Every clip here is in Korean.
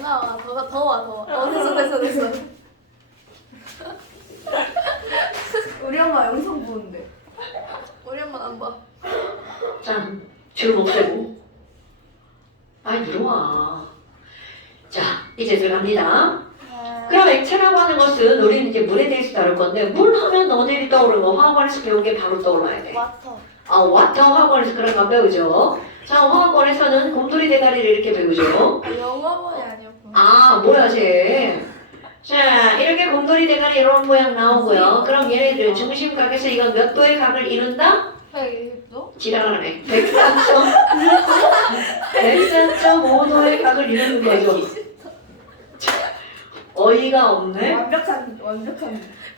안 나와. 더 와. 됐어. 우리 엄마 영상 보는데. 우리 엄마 안 봐. 자, 줄 없애고. 아이, 들어와. 자, 이제 들어갑니다. 그럼 액체라고 하는 것은 우리는 이제 물에 대해서 다룰 건데, 물 하면 너네들이 떠오르는 거 화학원에서 배운 게 바로 떠올라야 돼. 와터. 와터 화학원에서 그런 거 배우죠. 자, 화학원에서는 곰돌이 대가리를 이렇게 배우죠. 영어본이 아니었고. 뭐야, 쟤. 자, 이렇게 곰돌이 대가리 이런 모양 나오고요. 그럼 얘네들 중심각에서 이건 몇 도의 각을 이룬다? 120도? 지랄하네. 104.5도의 각을 이루는 거죠. 어이가 없네. 완벽한.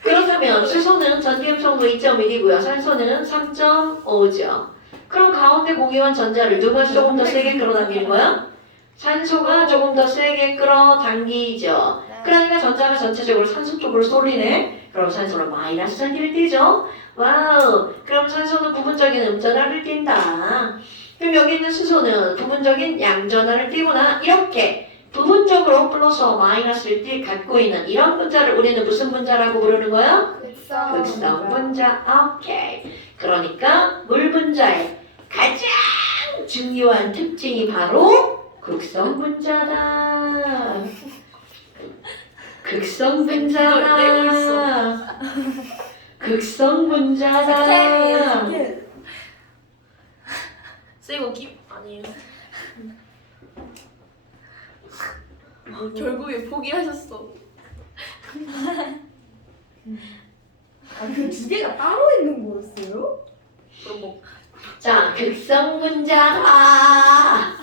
그렇다면 수소는 전기음성도 2.1이고요. 산소는 3.5죠. 그럼 가운데 공유한 전자를 누가 조금 더 세게 끌어당기는 거야? 산소가 조금 더 세게 끌어당기죠. 그러니까 전자가 전체적으로 산소 쪽으로 쏠리네. 그럼 산소는 마이너스 전기를 띠죠. 와우. 그럼 산소는 부분적인 음전하를 띈다. 그럼 여기 있는 수소는 부분적인 양전하를 띠구나. 이렇게 부분적으로 플러스와 마이너스를 갖고 있는 이런 분자를 우리는 무슨 분자라고 부르는 거야? 극성 분자. 오케이. 그러니까 물 분자의 가장 중요한 특징이 바로 극성 분자다. 극성 분자다. 극성 분자다. 쓰이고 아니에요. 결국에 포기하셨어. 그 두 개가 따로 있는 거였어요? 그럼 뭐 자, 극성 분자다.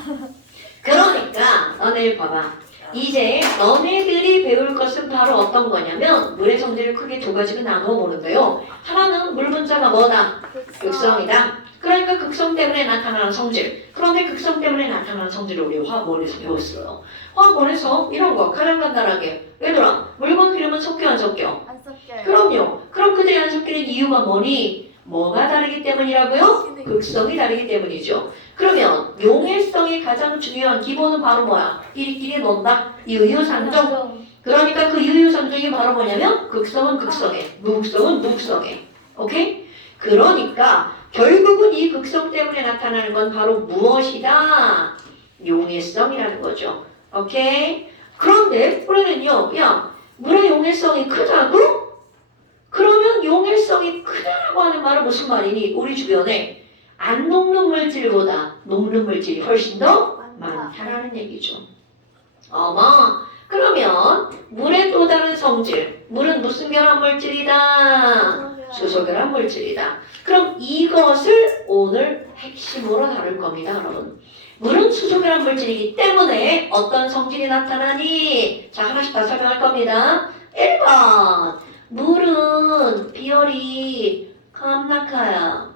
그러니까 너네 봐봐. 이제 너네들이 배울 것은 바로 어떤 거냐면 물의 성질을 크게 두 가지로 나누어 보는데요. 하나는 물 분자가 뭐다? 극성이다. 그러니까 극성 때문에 나타나는 성질. 그런데 극성 때문에 나타나는 성질을 우리 화학원에서 배웠어요. 화학원에서 이런 거 가장 간단하게 얘들아 물과 기름은 섞여 안 섞여? 안 섞여요. 그럼요. 그럼 그들이 안 섞이는 이유가 뭐니? 뭐가 다르기 때문이라고요? 극성이 다르기 때문이죠. 그러면 용해성이 가장 중요한 기본은 바로 뭐야? 끼리끼리 논다. 유유상종. 그러니까 그 유유상종이 바로 뭐냐면 극성은 극성에, 무극성은 무극성에. 오케이? 그러니까 결국은 이 극성 때문에 나타나는 건 바로 무엇이다? 용해성이라는 거죠. 오케이? 그런데 우리는요, 야, 물의 용해성이 크다고? 그러면 용해성이 크다라고 하는 말은 무슨 말이니? 우리 주변에 안 녹는 물질보다 녹는 물질이 훨씬 더 많다라는 얘기죠. 어머, 그러면 물의 또 다른 성질. 물은 무슨 결합 물질이다? 수소 결합 물질이다. 그럼 이것을 오늘 핵심으로 다룰 겁니다, 여러분. 물은 수소 결합 물질이기 때문에 어떤 성질이 나타나니? 자, 하나씩 다 설명할 겁니다. 1번. 물은 비율이 겁나 커요.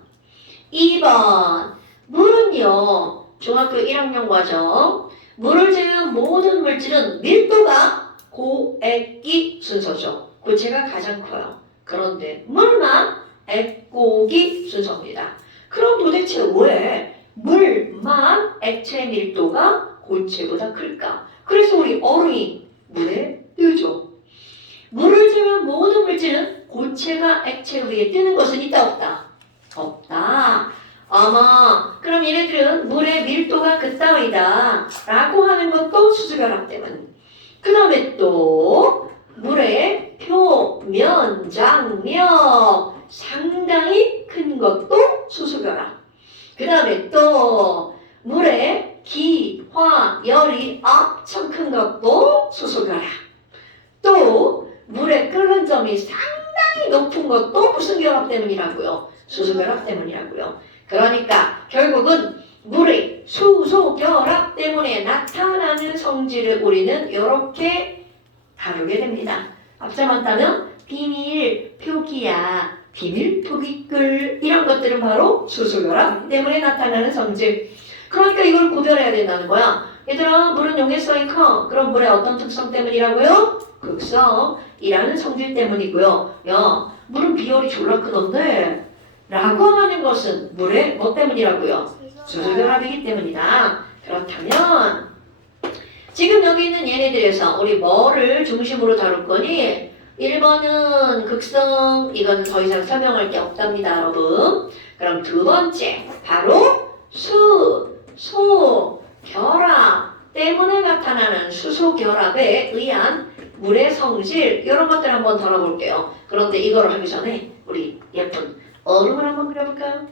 2번. 물은요, 중학교 1학년 과정. 물을 제외한 모든 물질은 밀도가 고액기 순서죠. 고체가 가장 커요. 그런데 물만 액고기 순서입니다. 그럼 도대체 왜 물만 액체 밀도가 고체보다 클까? 그래서 우리 얼음이 물에 뜨죠. 물을 제외한 모든 물질은 고체가 액체 위에 뜨는 것은 있다 없다? 없다. 어머, 그럼 얘네들은 물의 밀도가 그따위다 라고 하는 것도 수소결합 때문. 그 다음에 또 물의 표면 장력 상당히 큰 것도 수소결합. 그 다음에 또 물의 기, 화, 열이 엄청 큰 것도 수소결합. 또 물의 끓는 점이 상당히 높은 것도 무슨 결합 때문이라고요? 수소결합 때문이라고요. 그러니까 결국은 물의 수소결합 때문에 나타나는 성질을 우리는 이렇게 다루게 됩니다. 앞서만 따면 비밀 표기야, 비밀 표기글 이런 것들은 바로 수소결합 때문에 나타나는 성질. 그러니까 이걸 구별해야 된다는 거야. 얘들아, 물은 용해성이 커. 그럼 물의 어떤 특성 때문이라고요? 극성이라는 성질 때문이고요. 야, 물은 비율이 졸라 크던데 라고 하는 것은 물의 뭐 때문이라고요? 수소결합이기 때문이다. 그렇다면 지금 여기 있는 얘네들에서 우리 뭐를 중심으로 다룰 거니? 1번은 극성, 이거는 더 이상 설명할 게 없답니다, 여러분. 그럼 두 번째, 바로 수, 소, 결합 때문에 나타나는 수소 결합에 의한 물의 성질, 이런 것들 한번 다뤄볼게요. 그런데 이걸 하기 전에 우리 예쁜 얼음을 한번 그려볼까요?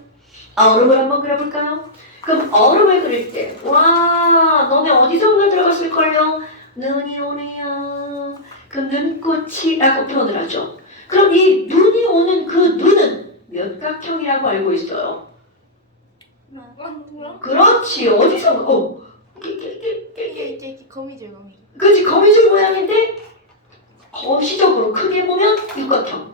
얼음을 한번 그려볼까요? 그럼 얼음을 그릴 때, 와, 너네 어디선가 들어갔을걸요? 눈이 오네요. 그 눈꽃이라고 표현을 하죠. 그럼 이 눈이 오는 그 눈은 몇각형이라고 알고 있어요. 그렇지. 어디서? 이게 거미줄 거미줄. 그렇지. 거미줄 모양인데 거시적으로 크게 보면 육각형.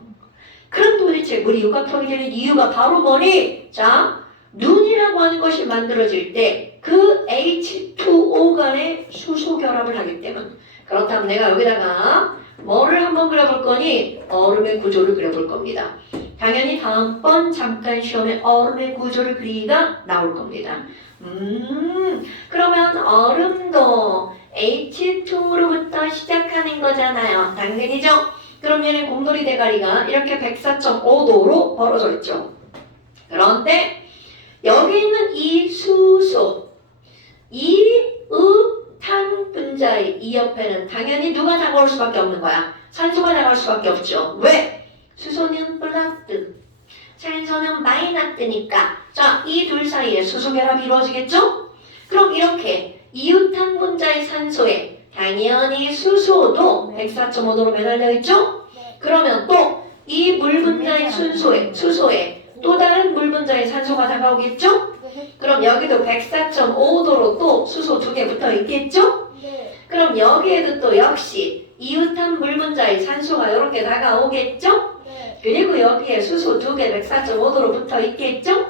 그럼 도대체 우리 육각형이 되는 이유가 바로 뭐니? 자, 눈이라고 하는 것이 만들어질 때 그 H2O 간의 수소 결합을 하기 때문에. 그렇다면 내가 여기다가 뭐를 한번 그려볼 거니? 얼음의 구조를 그려볼 겁니다. 당연히 다음번 잠깐 시험에 얼음의 구조를 그리기가 나올 겁니다. 그러면 얼음도 H2로부터 시작하는 거잖아요. 당연히죠? 그럼 얘네 곰돌이 대가리가 이렇게 104.5도로 벌어져 있죠. 그런데 여기 있는 이 수소, 이 탄 분자의 이 옆에는 당연히 누가 다가올 수밖에 없는 거야? 산소가 다가올 수밖에 없죠. 왜? 수소는 플러스, 산소는 마이너스니까. 자, 이 둘 사이에 수소 결합이 이루어지겠죠? 그럼 이렇게 이웃탄 분자의 산소에 당연히 수소도 104.5도로 매달려 있죠? 그러면 또 이 물 분자의 수소에 또 다른 물 분자의 산소가 다가오겠죠? 그럼 여기도 104.5도로 또 수소 두 개 붙어 있겠죠? 그럼 여기에도 또 역시 이웃한 물 분자의 산소가 이렇게 다가오겠죠? 그리고 여기에 수소 두 개 104.5도로 붙어 있겠죠?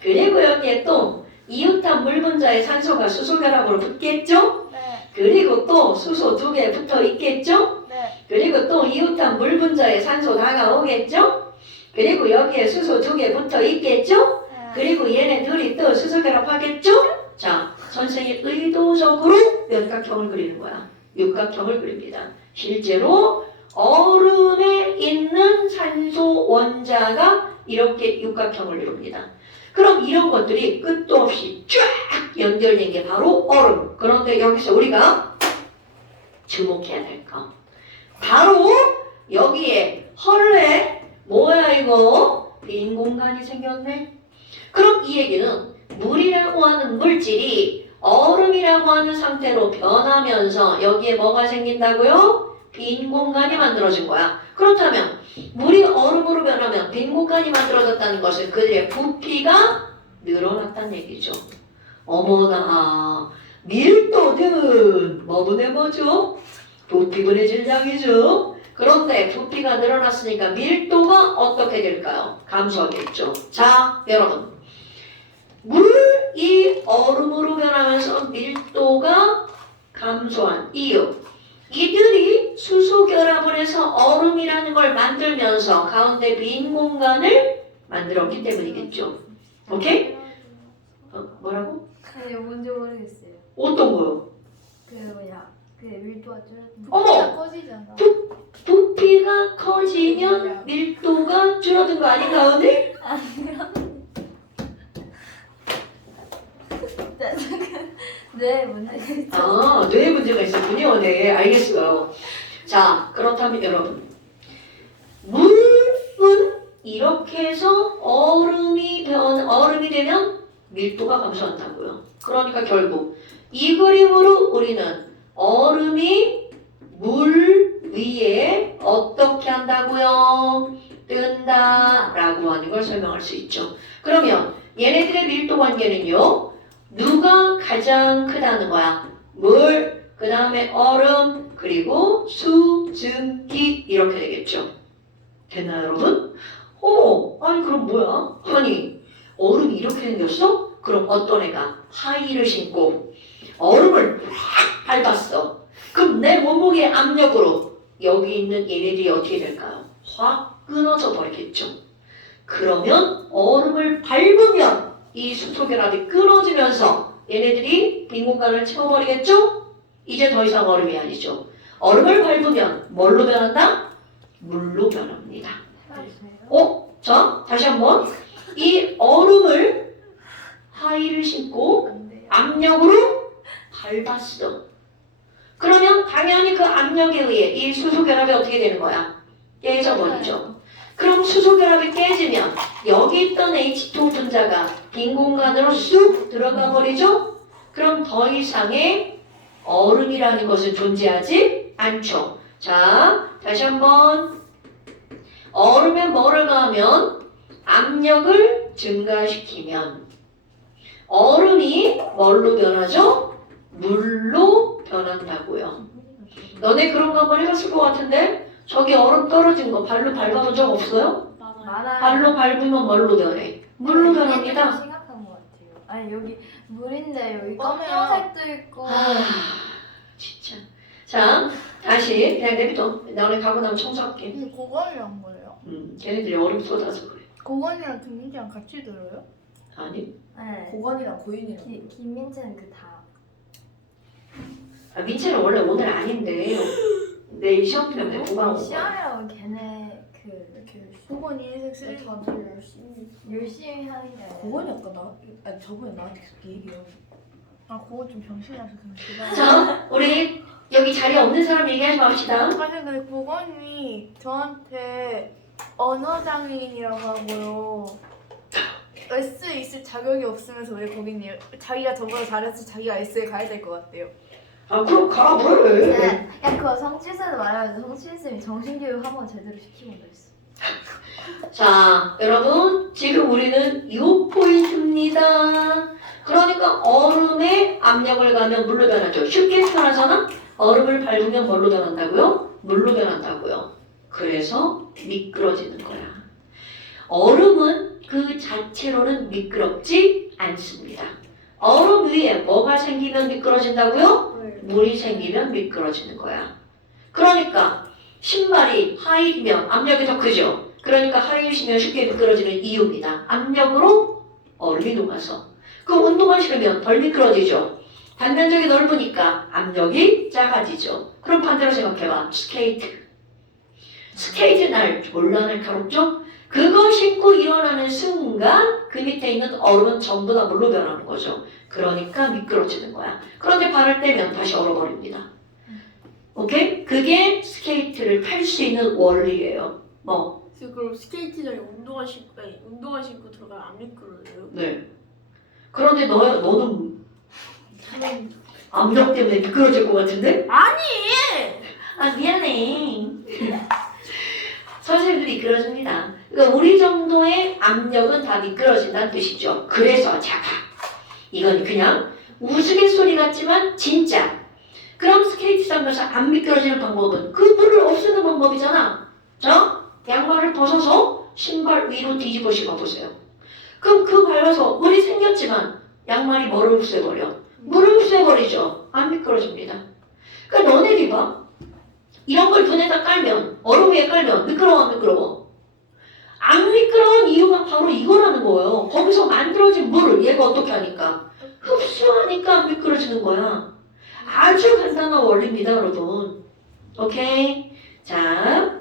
그리고 여기에 또 이웃한 물 분자의 산소가 수소 결합으로 붙겠죠? 그리고 또 수소 두 개 붙어 있겠죠? 그리고 또 이웃한 물 분자의 산소 다가오겠죠? 그리고 여기에 수소 두 개 붙어 있겠죠? 그리고 얘네 둘이 또 수소 결합하겠죠? 자, 선생님이 의도적으로 몇각형을 그리는 거야. 육각형을 그립니다. 실제로 얼음에 있는 산소 원자가 이렇게 육각형을 이룹니다. 그럼 이런 것들이 끝도 없이 쫙 연결된 게 바로 얼음. 그런데 여기서 우리가 주목해야 될 거. 바로 여기에 헐레 뭐야 이거? 빈 공간이 생겼네. 그럼 이 얘기는 물이라고 하는 물질이 얼음이라고 하는 상태로 변하면서 여기에 뭐가 생긴다고요? 빈 공간이 만들어진 거야. 그렇다면 물이 얼음으로 변하면 빈 공간이 만들어졌다는 것은 그들의 부피가 늘어났다는 얘기죠. 어머나, 밀도는 뭐분의 뭐죠? 부피분의 질량이죠. 그런데 부피가 늘어났으니까 밀도가 어떻게 될까요? 감소하겠죠. 자, 여러분. 물이 얼음으로 변하면서 밀도가 감소한 이유. 이들이 수소 결합을 해서 얼음이라는 걸 만들면서 가운데 빈 공간을 만들었기 때문이겠죠. 오케이? 뭐라고? 아니 뭔지 모르겠어요. 어떤 거요? 그 뭐야 그 밀도가 줄어든. 어머! 커지잖아. 부피가 커지면 밀도가 줄어든 거 아닌가, 언니? 네 문제가 있죠. 아, 뇌에 문제가 있었군요. 네, 알겠어요. 자, 그렇다면 여러분, 물은 이렇게 해서 얼음이 되면 밀도가 감소한다고요. 그러니까 결국 이 그림으로 우리는 얼음이 물 위에 어떻게 한다고요? 뜬다라고 하는 걸 설명할 수 있죠. 그러면 얘네들의 밀도 관계는요. 누가 가장 크다는 거야? 물, 그 다음에 얼음, 그리고 수증기 이렇게 되겠죠. 됐나요, 여러분? 아니 그럼 뭐야? 아니 얼음이 이렇게 생겼어? 그럼 어떤 애가 하이힐을 신고 얼음을 확 밟았어. 그럼 내 몸무게 압력으로 여기 있는 얘네들이 어떻게 될까요? 확 끊어져 버리겠죠. 그러면 얼음을 밟으면 이 수소 결합이 끊어지면서 얘네들이 빈 공간을 채워버리겠죠? 이제 더 이상 얼음이 아니죠. 얼음을 밟으면 뭘로 변한다? 물로 변합니다. 자, 다시 한번. 이 얼음을 하이를 신고 안 돼요. 압력으로 밟았어. 그러면 당연히 그 압력에 의해 이 수소 결합이 어떻게 되는 거야? 깨져버리죠. 그럼 수소 결합이 깨지면 여기 있던 H2 분자가 빈 공간으로 쑥 들어가 버리죠? 그럼 더 이상의 얼음이라는 것은 존재하지 않죠. 자, 다시 한번. 얼음에 뭐를 가하면 압력을 증가시키면 얼음이 뭘로 변하죠? 물로 변한다고요. 너네 그런 거 한번 해봤을 것 같은데 저기 얼음 떨어진 거 발로 밟아본 적 없어요? 많아요. 발로 밟으면 뭘로 변해? 물로 변합니다. 심각한 것 같아요. 아니 여기 물인데 여기 맞아요. 검정색도 있고. 진짜. 자, 다시 그냥 내비둬. 너네 가고 나면 청소할게. 근데 고건이랑 뭐예요? 걔네들이 얼음 쏟아서 그래. 고건이랑 김민지랑 같이 들어요? 아니, 네. 고건이랑 고윤이랑. 김민재는 그 다. 민채는 원래 오늘 아닌데 내일 시험 때문에 도망 온 거야. 시험이라고 걔네 그 이렇게 고건이 회색 쓰레기 다들 열심히 하는 게 아니라. 고건이 아까 저번에 나한테 계속 얘기해요. 아 고건 좀 병신이라서 그냥 제가 자, 우리 여기 자리에 없는 사람 얘기하지 맙시다. 아니 근데 고건이 저한테 언어장애인이라고 하고요. S에 있을 자격이 없으면서 왜 거기니? 자기가 저보다 잘해서 자기가 S에 가야 될 것 같대요. 아, 그럼 가, 뭘. 네. 야 그거 성취쌤도 말하는데 성취쌤이 정신교육 한번 제대로 시키고 그랬어. 자, 여러분, 지금 우리는 요 포인트입니다. 그러니까 얼음에 압력을 가면 물로 변하죠. 쉽게 표현하잖아? 얼음을 밟으면 뭘로 변한다고요? 물로 변한다고요. 그래서 미끄러지는 거야. 얼음은 그 자체로는 미끄럽지 않습니다. 얼음 위에 뭐가 생기면 미끄러진다고요? 물이 생기면 미끄러지는 거야. 그러니까 신발이 하이면 압력이 더 크죠. 그러니까 하이를 신으면 쉽게 미끄러지는 이유입니다. 압력으로 얼음이 녹아서. 그 온도만 식으면 덜 미끄러지죠. 단면적이 넓으니까 압력이 작아지죠. 그럼 반대로 생각해봐. 스케이트 날 졸라 날카롭죠? 그거 신고 일어나는 순간 그 밑에 있는 얼음은 전부 다 물로 변하는 거죠. 그러니까 미끄러지는 거야. 그런데 발을 떼면 다시 얼어버립니다. 오케이? 그게 스케이트를 탈 수 있는 원리예요. 뭐? 그럼 스케이트장에 운동화 신고 들어가면 안 미끄러져요? 네. 그런데 너는 압력 때문에 미끄러질 것 같은데? 아, 미안해. 선생님들이 미끄러집니다. 그러니까 우리 정도의 압력은 다 미끄러진다는 뜻이죠. 그래서 자, 이건 그냥 우스갯소리 같지만 진짜. 그럼 스케이트장에서 안 미끄러지는 방법은 그 물을 없애는 방법이잖아. 자, 양말을 벗어서 신발 위로 뒤집어 신어보세요. 그럼 그 밟아서 물이 생겼지만 양말이 뭐를 흡수해버려? 물을 흡수해버리죠. 안 미끄러집니다. 그러니까 너네들이 봐. 이런 걸 눈에다 깔면, 얼음 위에 깔면 미끄러워 안 미끄러워? 안 미끄러운 이유가 바로 이거라는 거예요. 거기서 만들어진 물을 얘가 어떻게 하니까? 흡수하니까 안 미끄러지는 거야. 아주 간단한 원리입니다, 여러분. 오케이? 자,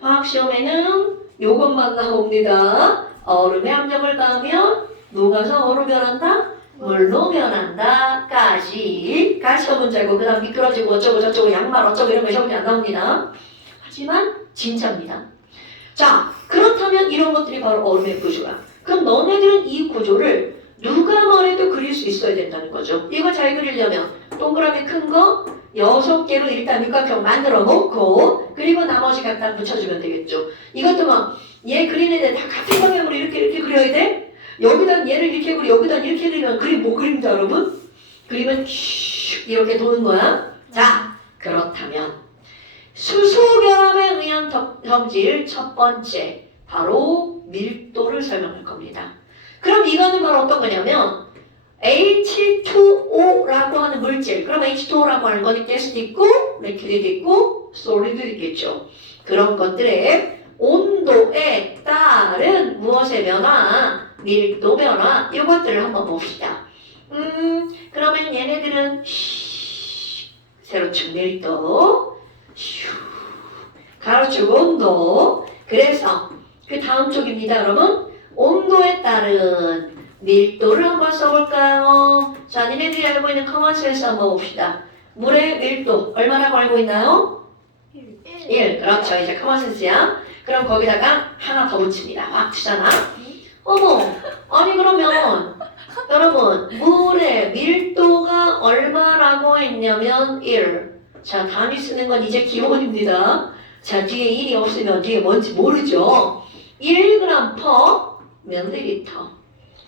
화학시험에는 요것만 나옵니다. 얼음에 압력을 가하면 녹아서 뭐로 변한다? 물로 변한다. 까지 시험 문제고 그 다음 미끄러지고 어쩌고 저쩌고 양말 어쩌고 이런 거 시험이 안 나옵니다. 하지만 진짜입니다. 자, 그렇다면 이런 것들이 바로 얼음의 구조야. 그럼 너네들은 이 구조를 누가 뭐래도 그릴 수 있어야 된다는 거죠. 이거 잘 그리려면 동그라미 큰 거 6개로 일단 육각형 만들어 놓고 그리고 나머지 갖다 붙여주면 되겠죠. 이것도 막 얘 그리는 애 다 같은 방향으로 이렇게 그려야 돼? 여기다 얘를 이렇게 그리고 여기다 이렇게 그리면 그림 뭐 그림자 여러분? 그림은 슉 이렇게 도는 거야. 자, 그렇다면 수소 결합에 의한 성질 첫 번째 바로 밀도를 설명할 겁니다. 그럼 이거는 바로 어떤 거냐면 H2O라고 하는 물질, 그럼 H2O라고 하는 건 가스도 있고 리퀴드도 있고 솔리드도 있겠죠. 그런 것들의 온도에 따른 무엇의 변화, 밀도 변화 이것들을 한번 봅시다. 그러면 얘네들은 세로축 밀도, 슈, 가로축 온도. 그래서 그 다음 쪽입니다, 여러분. 온도에 따른 밀도를 한번 써볼까요? 자, 니네들이 알고 있는 커먼센스 한번 봅시다. 물의 밀도 얼마라고 알고 있나요? 1. 그렇죠. 이제 커먼센스야. 그럼 거기다가 하나 더 붙입니다. 확 주잖아. 어머, 아니 그러면 여러분 물의 밀도가 얼마라고 했냐면 1. 자, 단위 쓰는 건 이제 기본입니다. 자, 뒤에 1이 없으면 뒤에 뭔지 모르죠. 1g per ml.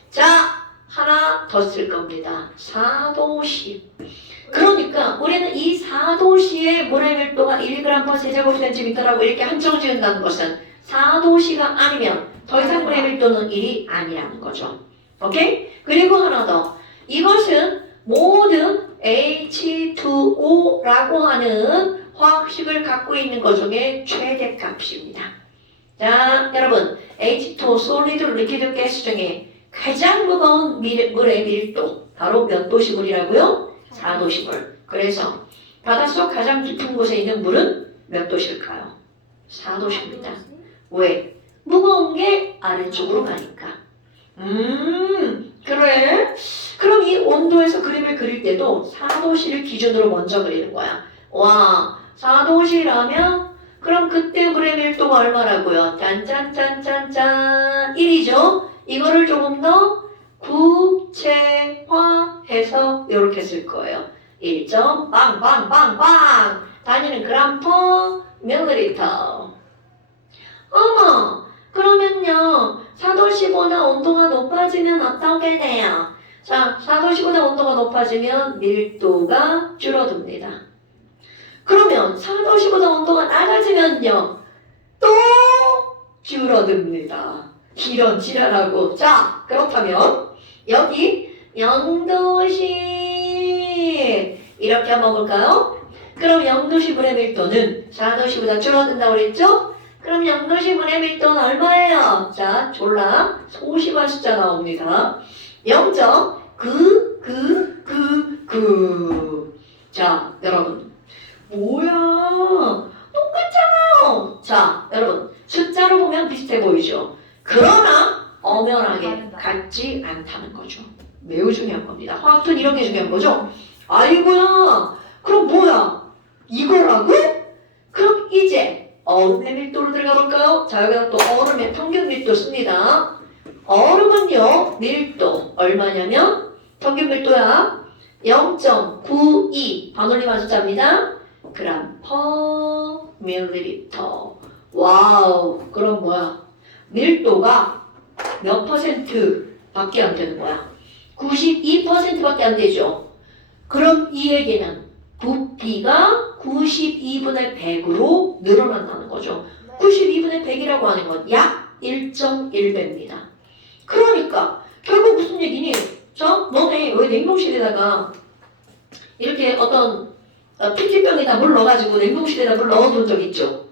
자, 하나 더 쓸 겁니다. 4도씨. 그러니까 우리는 이 4도씨의 물의 밀도가 1g per 세제곱센티미터라고 이렇게 한정 지은다는 것은 4도씨가 아니면 더 이상 물의 밀도는 1이 아니라는 거죠. 오케이? 그리고 하나 더. 이것은 모든 H2O라고 하는 화학식을 갖고 있는 것 중에 최대값입니다. 자, 여러분 H2O 솔리드 리퀴드 가스 중에 가장 무거운 물의 밀도 바로 몇 도시물이라고요? 4도시물. 그래서 바닷속 가장 깊은 곳에 있는 물은 몇 도실까요? 4도시입니다. 왜? 무거운 게 아래쪽으로 가니까. 그래? 그럼 이 온도에서 그림을 그릴 때도 4도시를 기준으로 먼저 그리는 거야. 와, 4도시라면 그럼 그때 물의 밀도가 얼마라고요? 짠짠짠짠짠 1이죠? 이거를 조금 더 구체화해서 이렇게 쓸 거예요. 1점 빵빵빵빵 단위는 그램 퍼 밀리리터. 어머, 그러면요 4도씨보다 온도가 높아지면 어떻게 돼요? 자, 4도씨보다 온도가 높아지면 밀도가 줄어듭니다. 그러면 4도씨보다 온도가 낮아지면요 또 줄어듭니다. 이런 지랄하고. 자, 그렇다면 여기 0도씨 이렇게 한번 볼까요? 그럼 0도씨 물의 밀도는 4도씨보다 줄어든다고 그랬죠? 그럼 0도씨 물의 밀도는 얼마예요? 자, 졸라 소심한 숫자 나옵니다. 0.99999. 자, 여러분 뭐야 똑같잖아요. 자, 여러분 숫자로 보면 비슷해 보이죠? 그러나 엄연하게 같지 않다는 거죠. 매우 중요한 겁니다. 화학은 이런 게 중요한 거죠. 아이고야, 그럼 뭐야? 이거라고? 그럼 이제 얼음의 밀도로 들어가 볼까요? 자, 여기다 또 얼음의 평균 밀도 씁니다. 얼음은요, 밀도 얼마냐면 평균 밀도야 0.92 반올림 숫자입니다. 그램 퍼 밀리리터. 와우, 그럼 뭐야? 밀도가 몇 퍼센트밖에 안 되는 거야? 92%밖에 안 되죠. 그럼 이 얘기는 부피가 92분의 100으로 늘어난다는 거죠. 92분의 100이라고 하는 건 약 1.1배입니다. 그러니까 결국 무슨 얘기니? 자, 너네 왜 냉동실에다가 이렇게 어떤 PT병에다 물 넣어가지고 냉동실에다 물 넣어둔 적 있죠?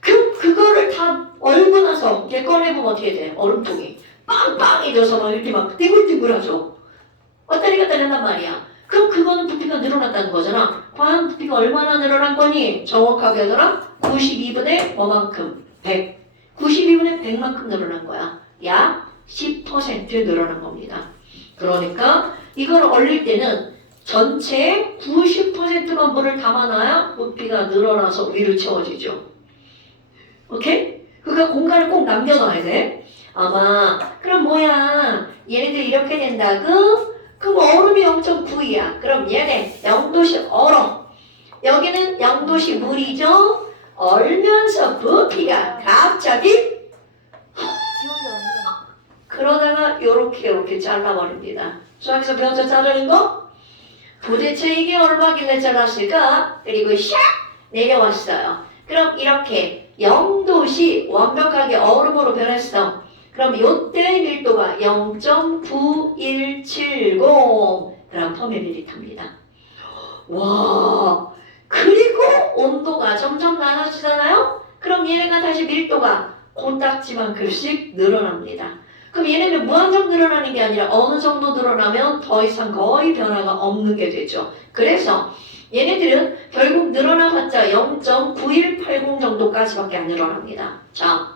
그거를 다 얼고 나서 이렇게 꺼내보면 어떻게 돼? 얼음통이 빵빵해져서 막 이렇게 막 띵글띵글하죠? 왔다리 갔다리 한단 말이야. 그럼 그거는 부피가 늘어났다는 거잖아. 과연 부피가 얼마나 늘어난 거니? 정확하게 하더라 92분의 뭐만큼? 100. 92분의 100만큼 늘어난 거야. 약 10% 늘어난 겁니다. 그러니까 이걸 얼릴 때는 전체 90%만 물을 담아놔야 부피가 늘어나서 위로 채워지죠. 오케이? 그러니까 공간을 꼭 남겨놔야 돼. 아마 그럼 뭐야 얘네들 이렇게 된다고? 그럼 얼음이 0.9이야. 그럼 얘네 0도씨 얼음. 여기는 0도씨 물이죠. 얼면서 부피가 갑자기 그러다가 요렇게 잘라버립니다. 수학에서 배웠죠? 자르는 거? 도대체 이게 얼마길래 잘랐을까? 그리고 샥 내려왔어요. 그럼 이렇게 0도씨 완벽하게 얼음으로 변했어. 그럼 요때의 밀도가 0.9170 그램 퍼 밀리리터입니다. 와, 그리고 온도가 점점 낮아지잖아요? 그럼 얘네가 다시 밀도가 코딱지만큼씩 늘어납니다. 그럼 얘네는 무한정 늘어나는 게 아니라 어느 정도 늘어나면 더 이상 거의 변화가 없는 게 되죠. 그래서 얘네들은 결국 늘어나봤자 0.9180 정도까지밖에 안 늘어납니다. 자,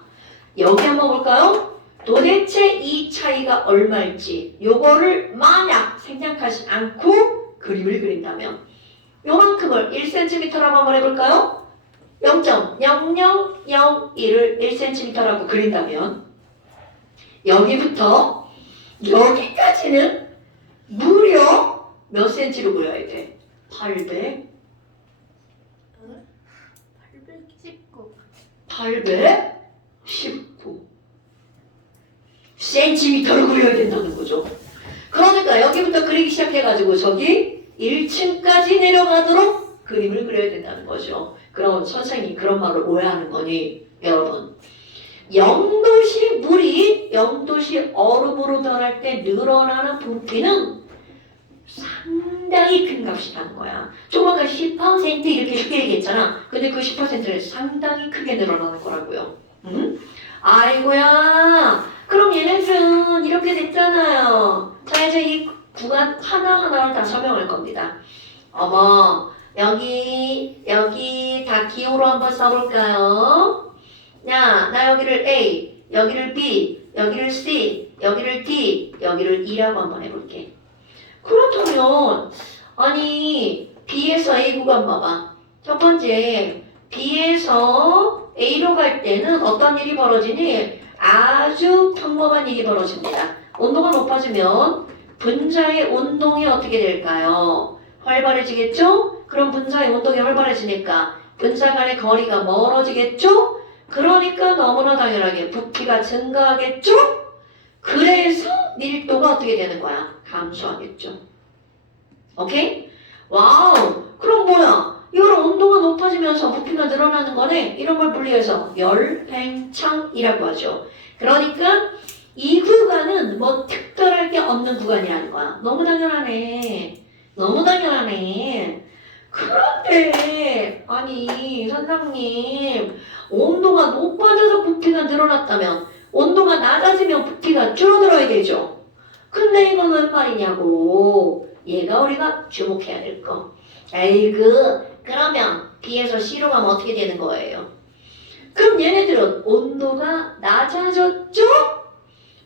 여기 한번 볼까요? 도대체 이 차이가 얼마일지 요거를 만약 생략하지 않고 그림을 그린다면 요만큼을 1cm라고 한번 해볼까요? 0.0001을 1cm라고 그린다면 여기부터 여기까지는 무려 몇 cm로 그려야 돼? 800, 819. 819 cm를 그려야 된다는 거죠. 그러니까 여기부터 그리기 시작해가지고 저기 1층까지 내려가도록 그림을 그려야 된다는 거죠. 그럼 선생님이 그런 말을 오해하는 거니 여러분 0도시 물이 0도시 얼음으로 변할 때 늘어나는 부피는 상당히 큰 값이 나는 거야. 조금 아까 10% 이렇게 쉽게 얘기했잖아. 근데 그 10%는 상당히 크게 늘어나는 거라고요. 응? 아이고야. 그럼 얘네들은 이렇게 됐잖아요. 자 이제 이 구간 하나하나를 다 설명할 겁니다. 어머 여기 다 기호로 한번 써볼까요? 야, 나 여기를 A, 여기를 B, 여기를 C, 여기를 D, 여기를 E라고 한번 해볼게. 그렇다면 아니 B에서 A 구간 봐봐. 첫 번째 B에서 A로 갈 때는 어떤 일이 벌어지니? 아주 평범한 일이 벌어집니다. 온도가 높아지면 분자의 운동이 어떻게 될까요? 활발해지겠죠? 그럼 분자의 운동이 활발해지니까 분자 간의 거리가 멀어지겠죠? 그러니까 너무나 당연하게 부피가 증가하겠죠? 그래서 밀도가 어떻게 되는 거야? 감소하겠죠. 오케이? 와우! 그럼 뭐야? 이거는 온도가 높아지면서 부피가 늘어나는 거네? 이런 걸 분리해서 열팽창이라고 하죠. 그러니까 이 구간은 뭐 특별할 게 없는 구간이라는 거야. 너무 당연하네. 너무 당연하네. 그런데 아니 선생님 온도가 높아져서 부피가 늘어났다면 온도가 낮아지면 부피가 줄어들어야 되죠. 근데 이건 웬 말이냐고. 얘가 우리가 주목해야 될 거. 그러면 B에서 C로 가면 어떻게 되는 거예요? 그럼 얘네들은 온도가 낮아졌죠?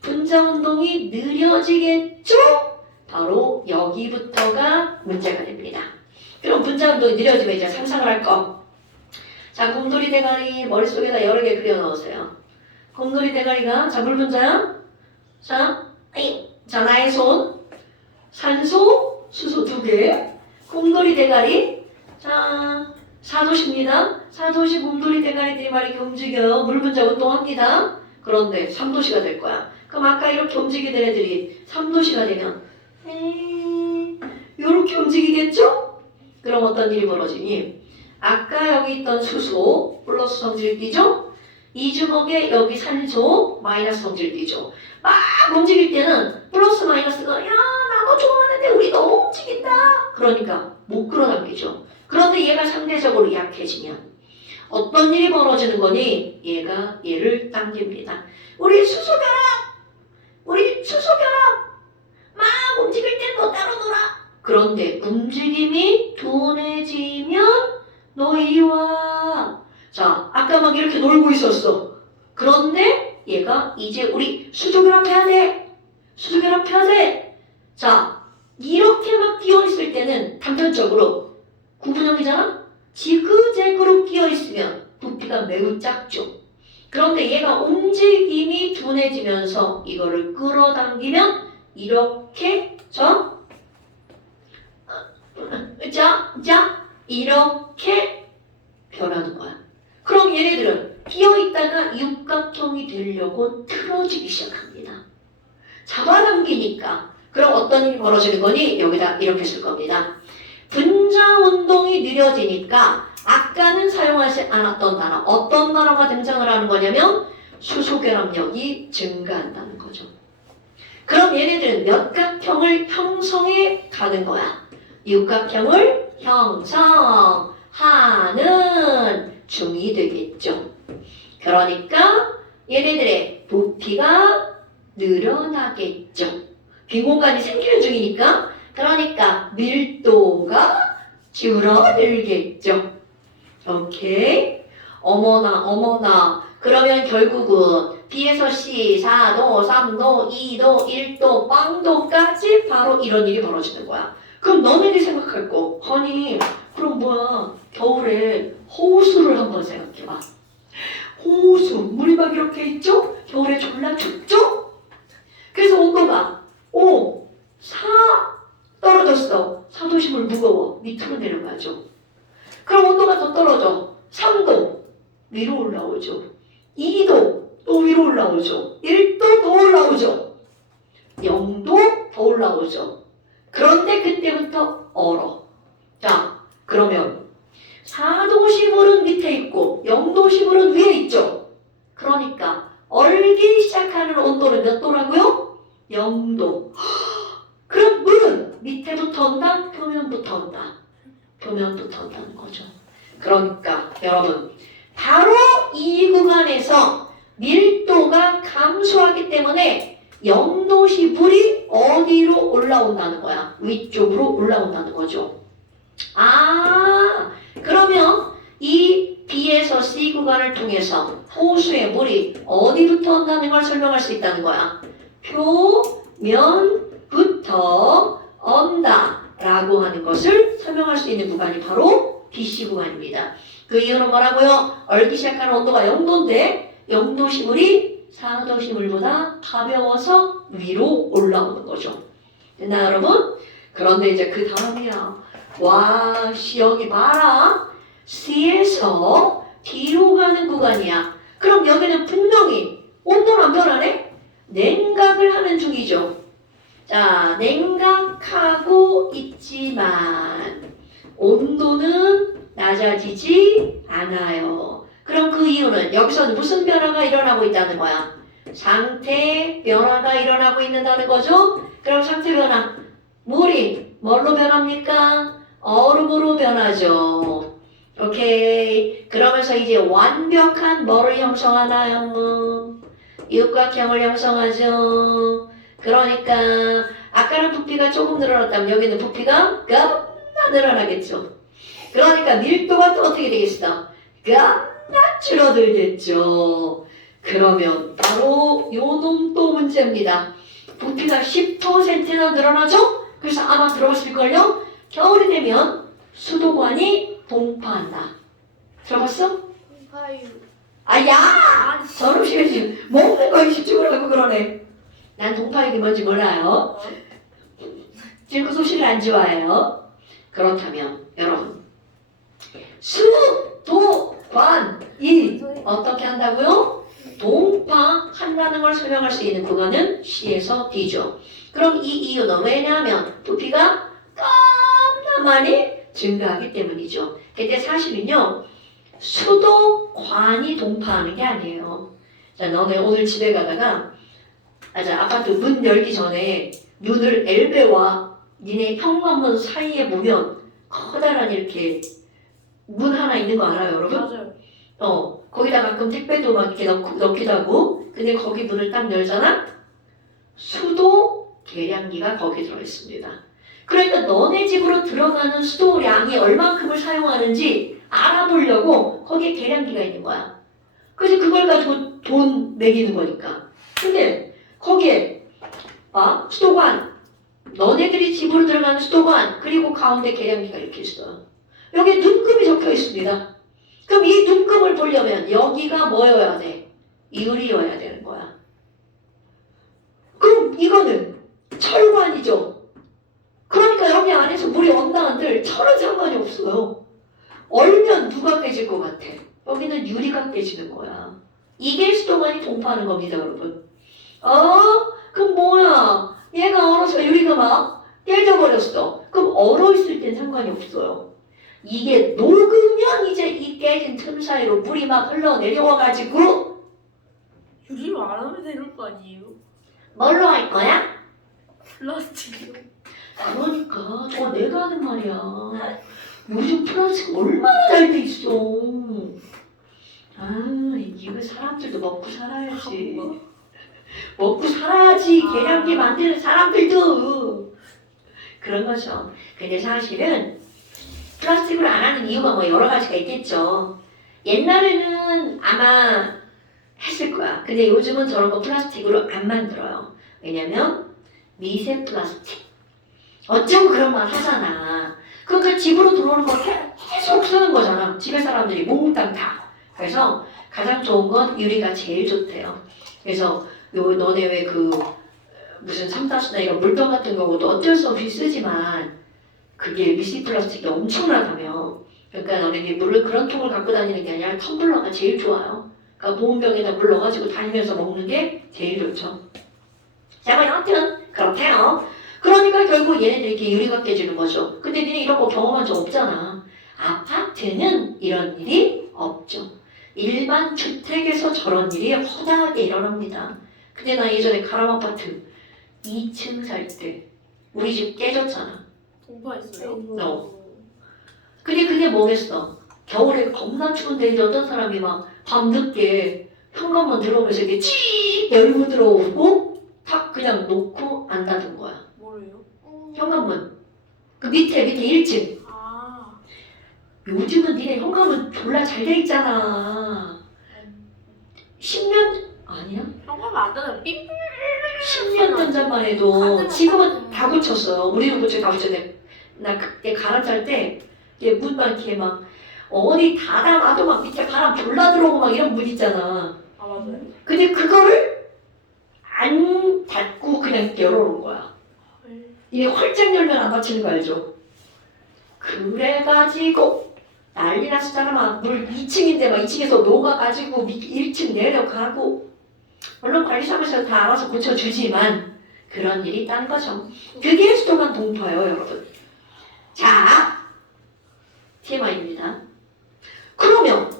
분자 운동이 느려지겠죠? 바로 여기부터가 문제가 됩니다. 그럼 분자 운동이 느려지면 이제 상상을 할 거. 자, 곰돌이 대가리 머릿속에다 여러 개 그려 넣으세요. 곰돌이 대가리가 자, 물 분자야. 자, 나의 손. 산소, 수소 2개. 곰돌이 대가리. 자, 4도시입니다. 4도시 곰돌이 대가리들이 막 이렇게 움직여요. 물 분자 운동합니다. 그런데 3도시가 될 거야. 그럼 아까 이렇게 움직이던 애들이 3도시가 되면 이렇게 움직이겠죠? 그럼 어떤 일이 벌어지니? 아까 여기 있던 수소 플러스 성질 띠죠? 이 주먹에 여기 산소 마이너스 성질 띠죠? 막 움직일 때는 플러스 마이너스가 야 나도 좋아하는데 우리 너무 움직인다. 그러니까 못 끌어당기죠. 그런데 얘가 상대적으로 약해지면 어떤 일이 벌어지는 거니? 얘가 얘를 당깁니다. 우리 수소결합! 막 움직일 땐 너 따로 놀아. 그런데 움직임이 둔해지면 너 이리 와. 자, 아까 막 이렇게 놀고 있었어. 그런데 얘가 이제 우리 수소결합해야 돼. 자, 이렇게 막 끼어있을 때는 단편적으로 구분형이잖아? 지그재그로 끼어있으면 부피가 매우 작죠. 그런데 얘가 움직임이 둔해지면서 이거를 끌어당기면 이렇게 이렇게 변하는 거야. 그럼 얘네들은 끼어있다가 육각형이 되려고 틀어지기 시작합니다. 잡아당기니까. 그럼 어떤 일이 벌어지는 거니? 여기다 이렇게 쓸 겁니다. 분자 운동이 느려지니까 아까는 사용하지 않았던 단어, 어떤 단어가 등장을 하는 거냐면 수소결합력이 증가한다는 거죠. 그럼 얘네들은 몇 각형을 형성해 가는 거야. 육각형을 형성하는 중이 되겠죠. 그러니까 얘네들의 부피가 늘어나겠죠. 빈 공간이 생기는 중이니까. 그러니까 밀도가 줄어들겠죠. 오케이. 어머나. 그러면 결국은 B에서 C 4도, 3도, 2도, 1도, 0도까지 바로 이런 일이 벌어지는 거야. 그럼 너네들이 생각할 거, 아니 그럼 뭐야, 겨울에 호수를 한번 생각해봐. 호수, 물이 막 이렇게 있죠? 겨울에 졸라 춥죠? 그래서 온도가 4 떨어졌어. 4도씨물 무거워. 밑으로 내려가죠. 그럼 온도가 더 떨어져. 3도 위로 올라오죠. 2도 또 위로 올라오죠. 1도 더 올라오죠. 0도 더 올라오죠. 그런데 그때부터 얼어. 자, 그러면 4도씨물은 밑에 있고 0도씨물은 위에 있죠. 그러니까 얼기 시작하는 온도는 몇 도라고요? 0도. 그럼 물은 밑에부터 온다? 표면부터 온다? 표면부터 온다는 거죠. 그러니까 여러분, 바로 이 구간에서 밀도가 감소하기 때문에 0도씨 물이 어디로 올라온다는 거야? 위쪽으로 올라온다는 거죠. 그러면 이 B에서 C 구간을 통해서 호수의 물이 어디부터 온다는 걸 설명할 수 있다는 거야. 표면부터 온다 라고 하는 것을 설명할 수 있는 구간이 바로 BC 구간입니다. 그 이유는 뭐라고요? 얼기 시작하는 온도가 0도인데 0도씨 물이 4도씨 물보다 가벼워서 위로 올라오는 거죠. 됐나 여러분? 그런데 이제 그 다음이야. 와, 여기 봐라. C에서 D로 가는 구간이야. 그럼 여기는 분명히 온도는 안 변하네? 냉각을 하는 중이죠. 자, 냉각하고 있지만 온도는 낮아지지 않아요. 그럼 그 이유는 여기서 무슨 변화가 일어나고 있다는 거야? 상태 변화가 일어나고 있다는 거죠? 그럼 상태 변화, 물이 뭘로 변합니까? 얼음으로 변하죠. 오케이. 그러면서 이제 완벽한 뭐를 형성하나요? 육각형을 형성하죠. 그러니까 아까는 부피가 조금 늘어났다면 여기는 부피가 겁나 늘어나겠죠. 그러니까 밀도가 또 어떻게 되겠어? 겁나 줄어들겠죠. 그러면 바로 요 놈도 문제입니다. 부피가 10%나 늘어나죠? 그래서 아마 들어봤을걸요? 겨울이 되면 수도관이 동파한다. 들어봤어? 봐요. 아야! 저놈식이 지금 먹는 거에 집중을 하고 그러네. 난 동파육이 뭔지 몰라요. 지금 그 소식을 안 좋아해요. 그렇다면 여러분, 수도관이 어떻게 한다고요? 동파한다는 걸 설명할 수 있는 구간은 C에서 D죠. 그럼 이 이유는 왜냐하면 부피가 겁나 많이 증가하기 때문이죠. 근데 사실은요, 수도관이 동파하는 게 아니에요. 자, 너네 오늘 집에 가다가 아파트 문 열기 전에 문을 엘베와 니네 현관문 사이에 보면 커다란 이렇게 문 하나 있는 거 알아요, 여러분? 맞아요. 거기다 가끔 택배도 막 이렇게 넣기도 하고, 근데 거기 문을 딱 열잖아? 수도 계량기가 거기 들어있습니다. 그러니까 너네 집으로 들어가는 수도량이 얼만큼을 사용하는지 알아보려고 거기에 계량기가 있는 거야. 그래서 그걸 가지고 돈 매기는 거니까. 근데 거기에 수도관, 너네들이 집으로 들어가는 수도관, 그리고 가운데 계량기가 이렇게 있어요. 여기에 눈금이 적혀 있습니다. 그럼 이 눈금을 보려면 여기가 뭐여야 돼? 유리여야 되는 거야. 그럼 이거는 철관이죠. 그러니까 여기 안에서 물이 온다 한들 철은 상관이 없어요. 얼면 누가 깨질 것 같아? 여기는 유리가 깨지는 거야. 이게 수도관이 동파하는 겁니다, 여러분. 그럼 뭐야? 얘가 얼어서 유리가 막 깨져버렸어. 그럼 얼어있을 땐 상관이 없어요. 이게 녹으면 이제 이 깨진 틈 사이로 물이 막 흘러내려와가지고 유리로 안 하면 되는 거 아니에요? 뭘로 할 거야? 플라스틱으로. 그러니까 저거 내가 하는 말이야. 요즘 플라스틱 얼마나 잘 돼 있어. 이거 사람들도 먹고 살아야지. 먹고 살아야지. 계량기 만드는 사람들도. 그런 거죠. 근데 사실은 플라스틱으로 안 하는 이유가 뭐 여러 가지가 있겠죠. 옛날에는 아마 했을 거야. 근데 요즘은 저런 거 플라스틱으로 안 만들어요. 왜냐면 미세 플라스틱. 어쩜 그런 말 하잖아. 그러니까 집으로 들어오는 거 계속 쓰는 거잖아. 집에 사람들이 몽땅 다. 그래서 가장 좋은 건 유리가 제일 좋대요. 그래서 너네 왜 그 무슨 삼다수나 이런 물병 같은 거도 어쩔 수 없이 쓰지만 그게 미세 플라스틱이 엄청나다며. 그러니까 너네들이 물을 그런 통을 갖고 다니는 게 아니라 텀블러가 제일 좋아요. 그러니까 보온병에다 물 넣어가지고 다니면서 먹는 게 제일 좋죠. 자, 뭐 여하튼 그렇대요. 그러니까 결국 얘네들이 이렇게 유리가 깨지는 거죠. 근데 니네 이런 거 경험한 적 없잖아. 아파트는 이런 일이 없죠. 일반 주택에서 저런 일이 허다하게 일어납니다. 근데 나 예전에 가람 아파트 2층 살 때 우리 집 깨졌잖아. 동파했어요? 근데 그게 뭐겠어? 겨울에 겁나 추운데 이제 어떤 사람이 막 밤늦게 현관문 들어오면서 이렇게 찌익 열고 들어오고 탁 그냥 놓고 안 닫은 거야. 뭐래요? 현관문. 그 밑에 1층. 아, 요즘은 니네 현관문 졸라 잘 돼 있잖아. 10년 아니야? 현관문 안 닫아요. 삐 10년 전만 해도 지금은 다 고쳤어요. 우리도 고쳐 다 고쳤는데 나 그때 가람 살 때 문만 이렇게 막 어디 닫아놔도 막 밑에 바람 졸라 들어오고 막 이런 문 있잖아. 아, 맞아요. 근데 그거를 안 닫고 그냥 열어놓은 거야. 이게 활짝 열면 안 닫히는 거 알죠? 그래가지고 난리 났었잖아. 막 물 2층인데 막 2층에서 녹아가지고 1층 내려가고 물론 관리사무소에서 다 알아서 고쳐주지만 그런 일이 있다는 거죠. 그게 수도관 동파예요, 여러분. 자, TMI입니다. 그러면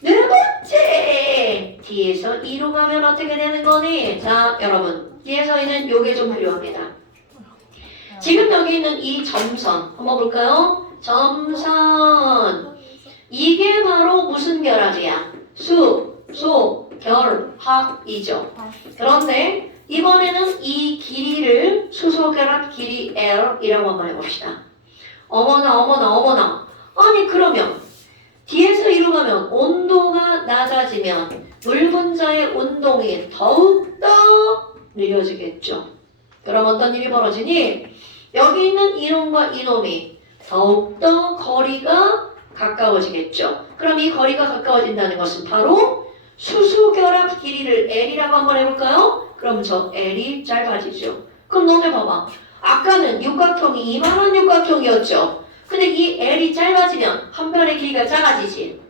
네 번째 뒤에서 2로 가면 어떻게 되는 거니? 자, 여러분 뒤에서는 요게 좀 필요합니다. 지금 여기 있는 이 점선 한번 볼까요? 점선 이게 바로 무슨 결합이야? 수, 소, 결, 합이죠. 그런데 이번에는 이 길이를 수소결합 길이 L이라고 한번 해봅시다. 어머나 아니 그러면 뒤에서 이로 가면 온도가 낮아지면 물 분자의 운동이 더욱더 느려지겠죠. 그럼 어떤 일이 벌어지니? 여기 있는 이놈과 이놈이 더욱더 거리가 가까워지겠죠. 그럼 이 거리가 가까워진다는 것은 바로 수소결합 길이를 L이라고 한번 해볼까요? 그럼 저 L이 짧아지죠. 그럼 너네 봐봐. 아까는 육각형이 이만한 육각형이었죠. 근데 이 L이 짧아지면 한 변의 길이가 작아지지.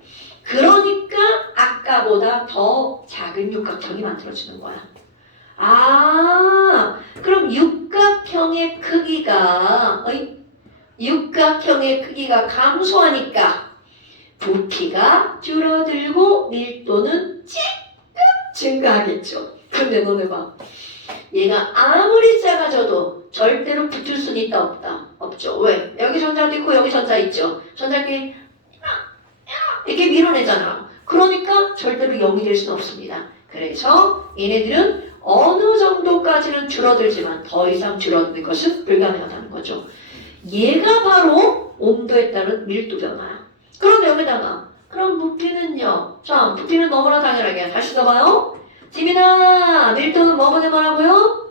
그러니까 아까보다 더 작은 육각형이 만들어지는 거야. 아, 그럼 육각형의 크기가 감소하니까 부피가 줄어들고 밀도는 찌끔 증가하겠죠. 근데 너네 봐. 얘가 아무리 작아져도 절대로 붙을 수는 있다 없다? 없죠. 왜? 여기 전자도 있고 여기 전자 있죠. 전자끼리 이렇게 밀어내잖아. 그러니까 절대로 0이 될 수는 없습니다. 그래서 얘네들은 어느 정도까지는 줄어들지만 더 이상 줄어드는 것은 불가능하다는 거죠. 얘가 바로 온도에 따른 밀도 변화야. 그럼 여기다가 그럼 부피는요? 자, 부피는 너무나 당연하게 다시 써봐요. 지민아, 밀도는 뭐분의 뭐라고요?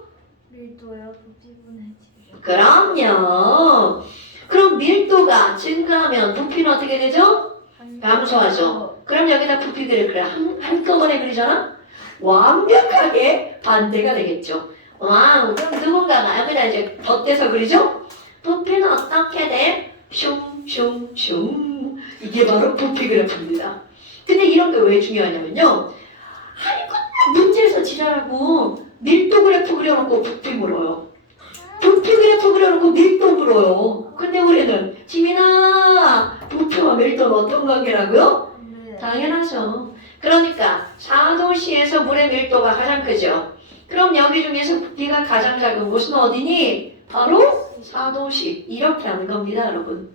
밀도요 부피분의 질량. 그럼요. 그럼 밀도가 증가하면 부피는 어떻게 되죠? 감소하죠. 그럼 여기다 부피 그래 한꺼번에 그리잖아? 완벽하게 반대가 되겠죠. 와우, 그럼 누군가가 여기다 이제 덧대서 그리죠? 부피는 어떻게 돼? 슝슝슝. 이게 바로 부피 그래프입니다. 근데 이런 게 왜 중요하냐면요. 문제에서 지랄하고 밀도 그래프 그려놓고 부피 물어요. 부피 그래프 그려놓고 밀도 물어요. 근데 우리는 지민아, 부피와 밀도는 어떤 관계라고요? 네. 당연하죠. 그러니까 4도시에서 물의 밀도가 가장 크죠. 그럼 여기 중에서 부피가 가장 작은 곳은 어디니? 바로 4도시. 이렇게 하는 겁니다, 여러분.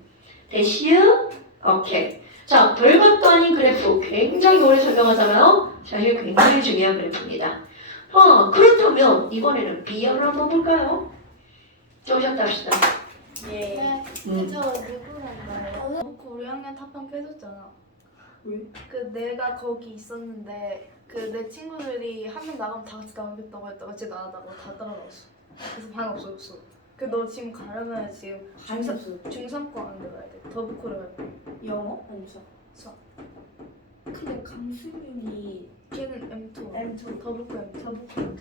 됐시요? 오케이. 자, 별것도 아닌 그래프 굉장히 오래 설명하잖아요. 사실 굉장히 중요한 그래프입니다. 그렇다면 이번에는 B열을 한번 볼까요? 쪼셨다 합시다. 예. 네. 저 누구란가요? 화면 탑방 깨졌잖아. 왜? 그 내가 거기 있었는데 그 내 친구들이 한 명 나가면 다 같이 나오겠다고 했다가 진짜 나가다가 다 따라 나왔어. 그래서 반 없어졌어. 그 너 지금 가려면 지금 중상권 안 들어야 돼. 더부코를 갈 때. 영어? 아니 수학. 수학. 근데 강수민이 걔는 M2. M2. 더부코 M2.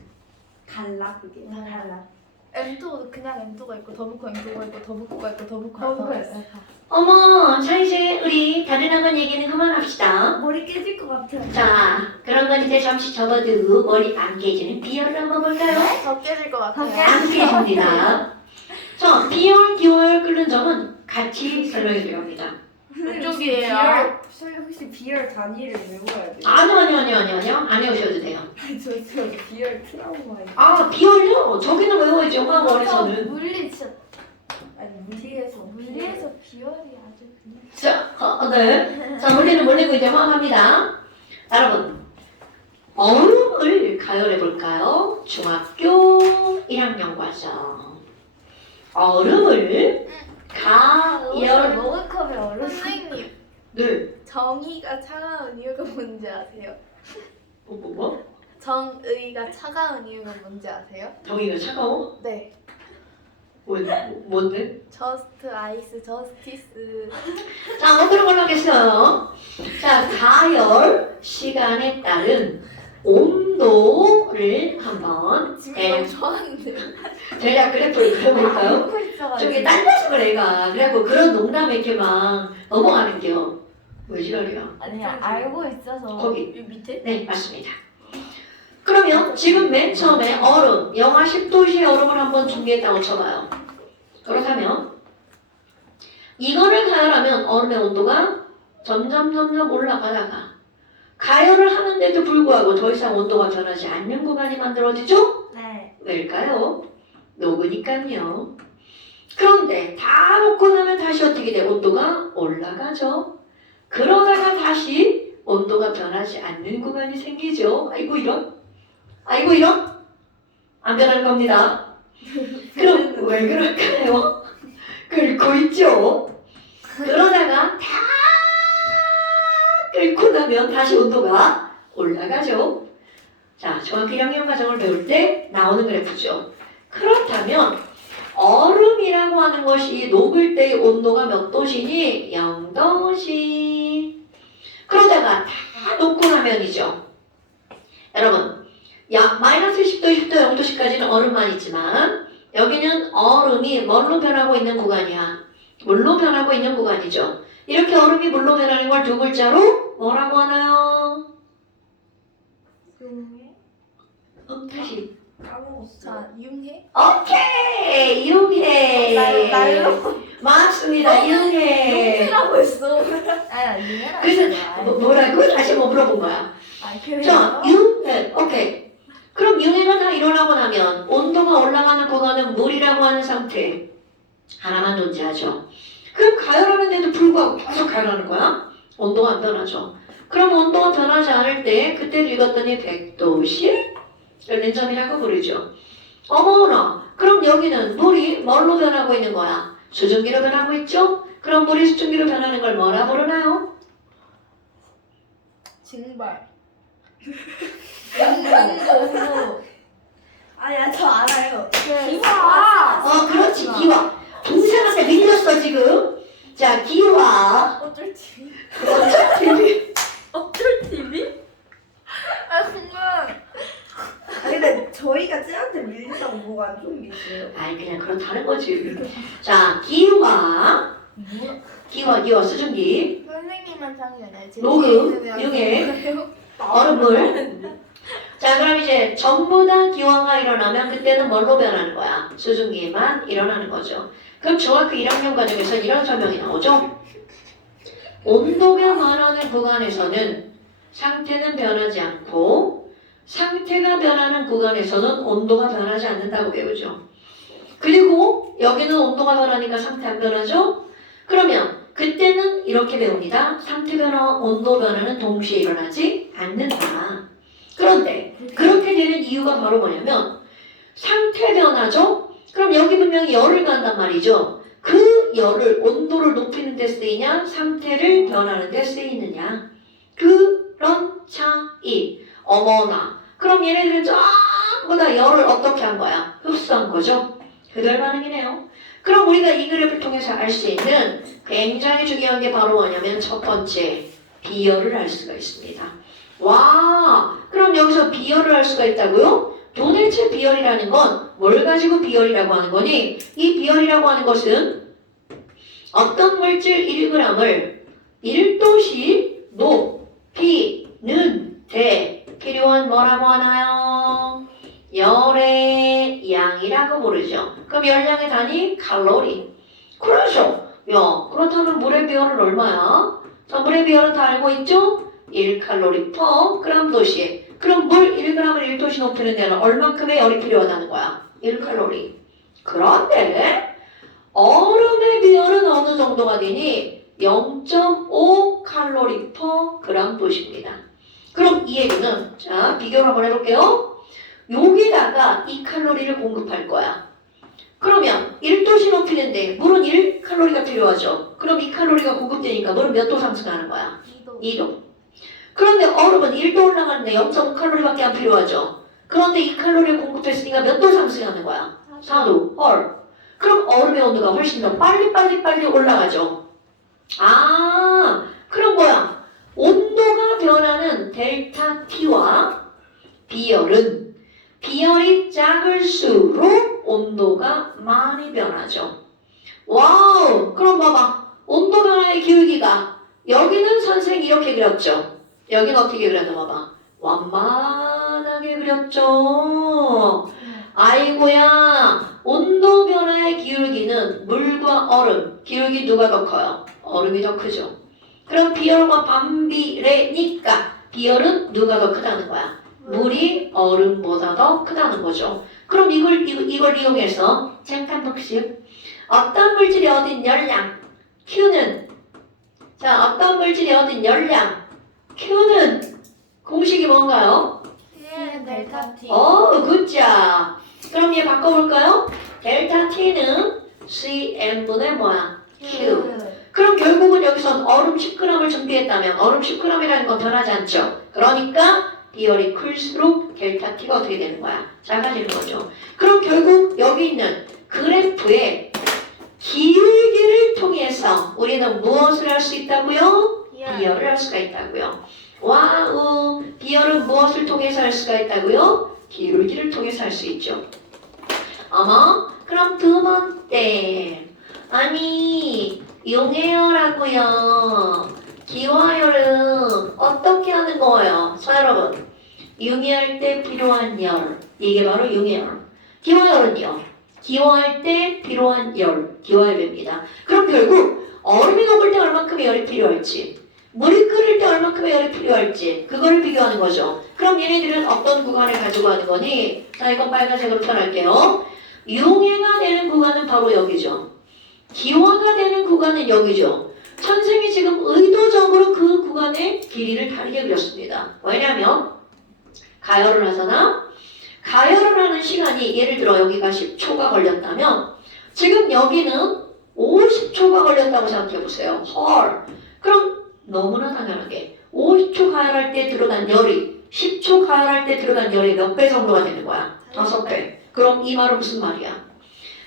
달라 그게. 달라. M2도 그냥 M2가 있고 더부코 M2가 있고 더부코가 있고 더부코 더부코 알파가 있어. 있어. 어머, 자 이제 우리 다른 학원 얘기는 그만합시다. 머리 깨질 것 같아. 자, 그런 건 이제 잠시 접어두고 머리 안 깨지는 비열을 한번 볼까요? 더 깨질 것 같아요. 안 깨집니다. 자, 비열, 기월 끓는 점은 같이 설명해 드려 합니다. 이쪽이에요. 혹시 비열 단위를 외워야 돼? 아니요. 안 외우셔도 돼요. 저 비열 트라우마 있어. 아, 비열요? 저기는 외워야죠. 화원에서는. 물리 진짜 아니 물리에서 물리에서 비열이 아주 그냥. 자, 네. 자, 문제는 몰리고 이제 화합니다. 여러분, 얼음을 가열해 볼까요? 중학교 1학년 과정. 얼음을 가열. 머그컵에 얼음. 선생님, 네. 정의가 차가운 이유가 뭔지 아세요? 뭐? 정의가 차가운 이유가 뭔지 아세요? 정의가 차가워? 네. 뭔데? 저스트 아이스 저스티스. 자, 뭐 그런 걸로 하겠어요. 자, 가열 시간에 따른 온도를 한번 지금 너무 좋아하는데. 대략 그래프를 그려볼까요? 알고 있어가지고. 저기 딴데서 그래, 애가. 그래갖고 그런 농담에 이렇게 막 넘어가는데요. 왜 지랄이야? 아니 알고 있어서. 거기. 여기 밑에? 네, 맞습니다. 그러면 지금 맨 처음에 얼음, 영하 10도씨의 얼음을 한번 준비했다고 쳐봐요. 그렇다면 이거를 가열하면 얼음의 온도가 점점 올라가다가 가열을 하는데도 불구하고 더 이상 온도가 변하지 않는 구간이 만들어지죠? 네. 왜일까요? 녹으니까요. 그런데 다 녹고 나면 다시 어떻게 돼? 온도가 올라가죠. 그러다가 다시 온도가 변하지 않는 구간이 생기죠. 아이고 이런. 안 변할 겁니다. 그럼 왜 그럴까요? 끓고 있죠. 그러다가 다 끓고 나면 다시 온도가 올라가죠. 자, 정확히 영양 과정을 배울 때 나오는 그래프죠. 그렇다면 얼음이라고 하는 것이 녹을 때의 온도가 몇 도시니? 0도시. 그러다가 다 녹고 나면이죠. 여러분, 마이너스 10도, 10도, 0도씨까지는 얼음만 있지만 여기는 얼음이 뭘로 변하고 있는 구간이야? 물로 변하고 있는 구간이죠. 이렇게 얼음이 물로 변하는 걸 두 글자로 뭐라고 하나요? 용해? 다시. 까먹었어. 자, 융해. 오케이! 융해. 날로. 맞습니다. 융해. 융해라고 했어. 아니 유해라. 그래서 뭐라고? 다시 뭐 물어본 거야. 자, 융해. 오케이. 그럼 융해가 다 일어나고 나면 온도가 올라가는 구간은 물이라고 하는 상태 하나만 존재하죠. 그럼 가열하는데도 불구하고 계속 가열하는 거야? 온도가 안 변하죠. 그럼 온도가 변하지 않을 때 그때도 읽었더니 100도씨 냉점이라고 부르죠. 어머나, 그럼 여기는 물이 뭘로 변하고 있는 거야? 수증기로 변하고 있죠? 그럼 물이 수증기로 변하는 걸 뭐라 부르나요? 징발. 공부. 아니야 저 알아요. 기와. 그렇지, 기화. 동생한테 밀렸어 지금. 자, 기화. 어쩔 TV. 어쩔 TV? 아 순간. 아니 근데 저희가 쟤한테 밀린다고 뭐가 안 좋은 게 있어요. 아이 그냥 그렇다는 거지. 자, 기화. 기화 수증기. 선생님만 상관이야. 녹음, 융해, 얼음물. 자, 그럼 이제 전부 다 기화가 일어나면 그때는 뭘로 변하는 거야? 수증기만 일어나는 거죠. 그럼 중학교 1학년 과정에서 이런 설명이 나오죠. 온도가 변하는 구간에서는 상태는 변하지 않고 상태가 변하는 구간에서는 온도가 변하지 않는다고 배우죠. 그리고 여기는 온도가 변하니까 상태 안 변하죠? 그러면 그때는 이렇게 배웁니다. 상태 변화와 온도 변화는 동시에 일어나지 않는다. 그런데 그렇게 되는 이유가 바로 뭐냐면 상태 변화죠? 그럼 여기 분명히 열을 간단 말이죠. 그 열을 온도를 높이는 데 쓰이냐 상태를 변하는 데 쓰이느냐 그런 차이. 어머나 그럼 얘네들은 전부 다 열을 어떻게 한 거야? 흡수한 거죠. 그들 반응이네요. 그럼 우리가 이 그래프를 통해서 알 수 있는 굉장히 중요한 게 바로 뭐냐면 첫 번째 비열을 알 수가 있습니다. 와 그럼 여기서 비열을 알 수가 있다고요? 도대체 비열이라는 건 뭘 가지고 비열이라고 하는 거니? 이 비열이라고 하는 것은 어떤 물질 1g을 1도씩 높이는 데 필요한 뭐라고 하나요? 열의 양이라고 부르죠. 그럼 열량의 단위 칼로리. 그렇죠. 야, 그렇다면 물의 비열은 얼마야? 자, 물의 비열은 다 알고 있죠? 1칼로리 per 그램 도시. 그럼 물 1g을 1도씩 높이는 데는 얼만큼의 열이 필요하다는 거야? 1칼로리. 그런데 얼음의 비열은 어느 정도가 되니? 0.5 칼로리 per 그램 도시입니다. 그럼 이 얘기는 자 비교를 한번 해볼게요. 여기다가 2칼로리를 공급할 거야. 그러면 1도씩 높이는데 물은 1칼로리가 필요하죠. 그럼 2칼로리가 공급되니까 물은 몇 도 상승하는 거야? 2도. 2도. 그런데 얼음은 1도 올라가는데 0.5칼로리밖에 안 필요하죠. 그런데 2칼로리를 공급했으니까 몇 도 상승하는 거야? 4도. 헐. 그럼 얼음의 온도가 훨씬 더 빨리 올라가죠. 아, 그럼 뭐야? 온도가 변하는 델타 T와 비열은 비열이 작을수록 온도가 많이 변하죠. 와우! 그럼 봐봐. 온도 변화의 기울기가 여기는 선생님이 이렇게 그렸죠. 여기는 어떻게 그렸나 봐봐. 완만하게 그렸죠. 아이고야. 온도 변화의 기울기는 물과 얼음. 기울기 누가 더 커요? 얼음이 더 크죠. 그럼 비열과 반비례니까 비열은 누가 더 크다는 거야? 물이 얼음보다 더 크다는 거죠. 그럼 이걸 이용해서 잠깐 복습. 어떤 물질이 얻은 열량 Q는 자 어떤 물질이 얻은 열량 Q는 공식이 뭔가요? T는 델타 T. 굿자. 그럼 얘 바꿔볼까요? 델타 T는 CM분의 뭐야? Q. 그럼 결국은 여기선 얼음 10g을 준비했다면 얼음 10g이라는 건 변하지 않죠. 그러니까 비열이 클수록 델타 T가 어떻게 되는 거야? 작아지는 거죠. 그럼 결국 여기 있는 그래프의 기울기를 통해서 우리는 무엇을 할 수 있다고요? 비열을 할 수가 있다고요. 와우, 비열은 무엇을 통해서 할 수가 있다고요? 기울기를 통해서 할 수 있죠. 어머, 그럼 두 번째. 아니, 용해열하고요. 기화열은 어떻게 하는 거예요? 자, 여러분. 용해할 때 필요한 열. 이게 바로 용해열. 기화열은요. 기화할 때 필요한 열. 기화열입니다. 그럼 결국 얼음이 녹을 때 얼만큼의 열이 필요할지 물이 끓을 때 얼만큼의 열이 필요할지 그거를 비교하는 거죠. 그럼 얘네들은 어떤 구간을 가지고 하는 거니? 자, 이건 빨간색으로 표현할게요. 용해가 되는 구간은 바로 여기죠. 기화가 되는 구간은 여기죠. 선생님이 지금 의도적으로 그 구간의 길이를 다르게 그렸습니다. 왜냐하면 가열을 하잖아. 가열을 하는 시간이 예를 들어 여기가 10초가 걸렸다면 지금 여기는 50초가 걸렸다고 생각해보세요. 헐. 그럼 너무나 당연하게 50초 가열할 때 들어간 열이 10초 가열할 때 들어간 열이 몇 배 정도가 되는 거야? 5배. 그럼 이 말은 무슨 말이야?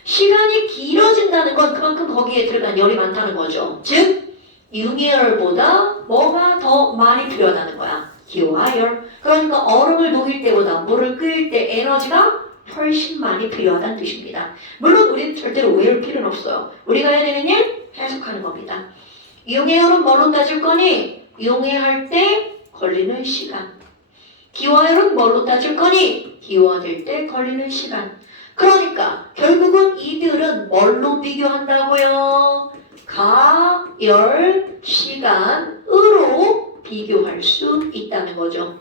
시간이 길어진다는 건 그만큼 거기에 들어간 열이 많다는 거죠. 즉 융해열보다 뭐가 더 많이 필요하다는 거야? 기화열. 그러니까 얼음을 녹일 때보다 물을 끓일 때 에너지가 훨씬 많이 필요하다는 뜻입니다. 물론 우리는 절대로 외울 필요는 없어요. 우리가 해야 되는 일 해석하는 겁니다. 융해열은 뭘로 따질 거니? 융해할 때 걸리는 시간. 기화열은 뭘로 따질 거니? 기화될 때 걸리는 시간. 그러니까 결국은 이들은 뭘로 비교한다고요? 가열 시간으로 비교할 수 있다는 거죠.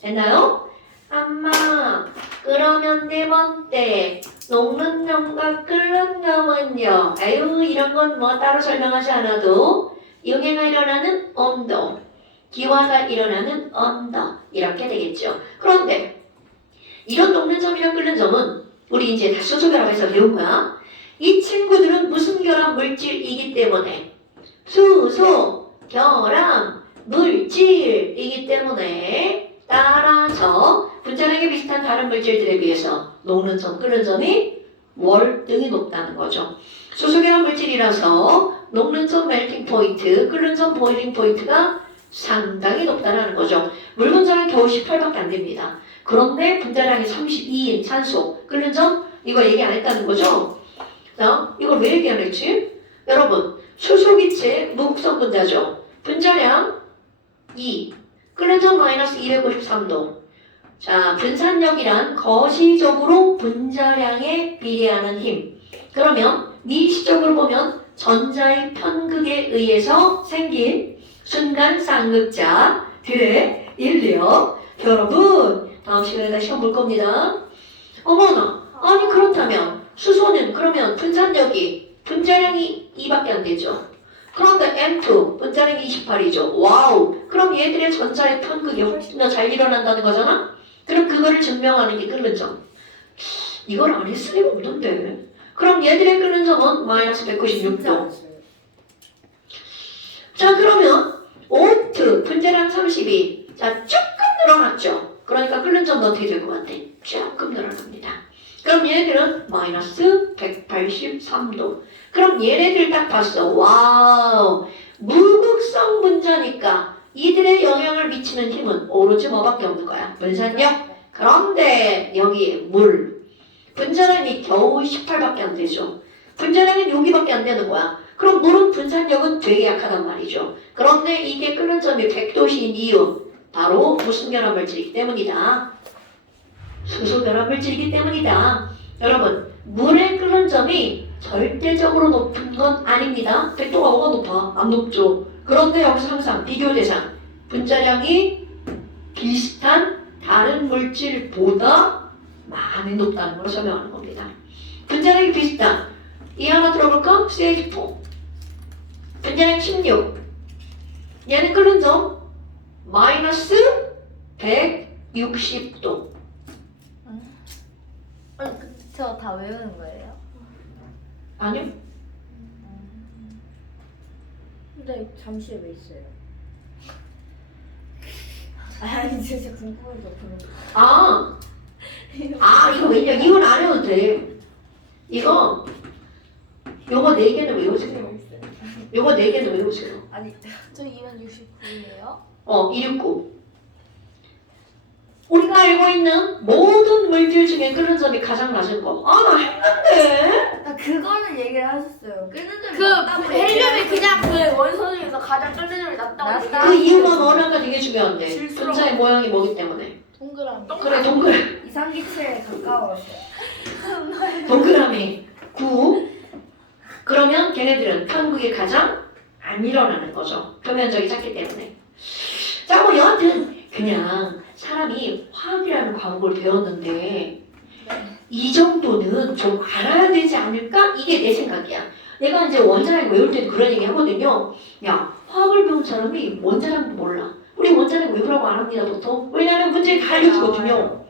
됐나요? 엄마, 그러면 네 번째 녹는 점과 끓는 점은요? 아유, 이런 건 뭐 따로 설명하지 않아도 용해가 일어나는 온도, 기화가 일어나는 온도 이렇게 되겠죠. 그런데 이런 녹는 점이랑 끓는 점은 우리 이제 다수조별합에서 배운 거야. 이 친구들은 무슨 결합 물질이기 때문에 수소 결합 물질이기 때문에 따라서 분자량이 비슷한 다른 물질들에 비해서 녹는 점, 끓는 점이 월등히 높다는 거죠. 수소 결합 물질이라서 녹는 점 멜팅 포인트, 끓는 점 보일링 포인트가 상당히 높다는 거죠. 물 분자는 겨우 18밖에 안 됩니다. 그런데 분자량이 32인 산소, 끓는 점 이거 얘기 안 했다는 거죠. 자, 이걸 왜 얘기 안 했지? 여러분, 수소기체 무극성 분자죠. 분자량 2, 끓는 점 마이너스 253도. 자, 분산력이란 거시적으로 분자량에 비례하는 힘. 그러면 미시적으로 보면 전자의 편극에 의해서 생긴 순간 쌍극자들의 인력. 여러분, 다음 시간에 다시 시험 볼 겁니다. 어머나, 아니 그렇다면 수소는 그러면 분자량이 2밖에 안 되죠. 그런데 M2 분자량이 28이죠. 와우. 그럼 얘들의 전자의 편극이 훨씬 더 잘 일어난다는 거잖아. 그럼 그거를 증명하는 게 끓는 점. 이걸 안 했을 리가 없는데. 그럼 얘들의 끓는 점은 마이너스 196도. 자, 그러면 O2 분자량 32. 자, 조금 늘어났죠. 그러니까 끓는 점은 어떻게 될 것 같아? 조금 늘어납니다. 그럼 얘네들은 마이너스 183도. 그럼 얘네들 딱 봤어. 와우. 무극성 분자니까 이들의 영향을 미치는 힘은 오로지 뭐밖에 없는 거야? 분산력. 그런데 여기에 물. 분자량이 겨우 18밖에 안 되죠. 분자량은 여기밖에 안 되는 거야. 그럼 물은 분산력은 되게 약하단 말이죠. 그런데 이게 끓는 점이 100도씨인 이유. 바로 무슨 결합 물질이기 때문이다. 수소 결합 물질이기 때문이다. 여러분, 물의 끓는 점이 절대적으로 높은 건 아닙니다. 100도가 뭐가 높아? 안 높죠. 그런데 여기서 항상 비교 대상. 분자량이 비슷한 다른 물질보다 많이 높다는 걸 설명하는 겁니다. 분자량이 비슷한. 이 하나 들어볼까? CH4. 분자량 16. 얘는 끓는 점 마이너스 160도. 저 다 외우는 거예요? 아니요. 근데 잠시 왜 있어요? 아니 진짜 궁금해서 그런 거. 이거 왜냐? 이건 안 해도 돼. 요거 4개는 외우세요. 요거 4개는 외우세요. 아니 저 269예요. 269. 우리가 알고 있는 모든 물질 중에 끓는 점이 가장 낮은 거. 나 했는데. 나 그거는 얘기를 하셨어요. 끓는 점이 그 낮다고 헬륨이 그냥 그 원소 중에서 가장 끓는 점이 낮다고. 낮다. 그 이유가 뭐냐가 되게 중요한데. 실수로. 분자의 모양이 뭐기 때문에. 동그라미. 그래, 동그라미. 이상기체에 가까워서. 동그라미 9. 그러면 걔네들은 편극이 가장 안 일어나는 거죠. 표면적이 작기 때문에. 자, 뭐 여하튼 그냥 사람이 화학이라는 과목을 배웠는데 이 정도는 좀 알아야 되지 않을까? 이게 내 생각이야. 내가 이제 원자량 외울 때도 그런 얘기 하거든요. 야, 화학을 배운 사람이 원자량도 몰라. 우리 원자량 외우라고 안 합니다, 보통. 왜냐면 문제에 다 알려주거든요.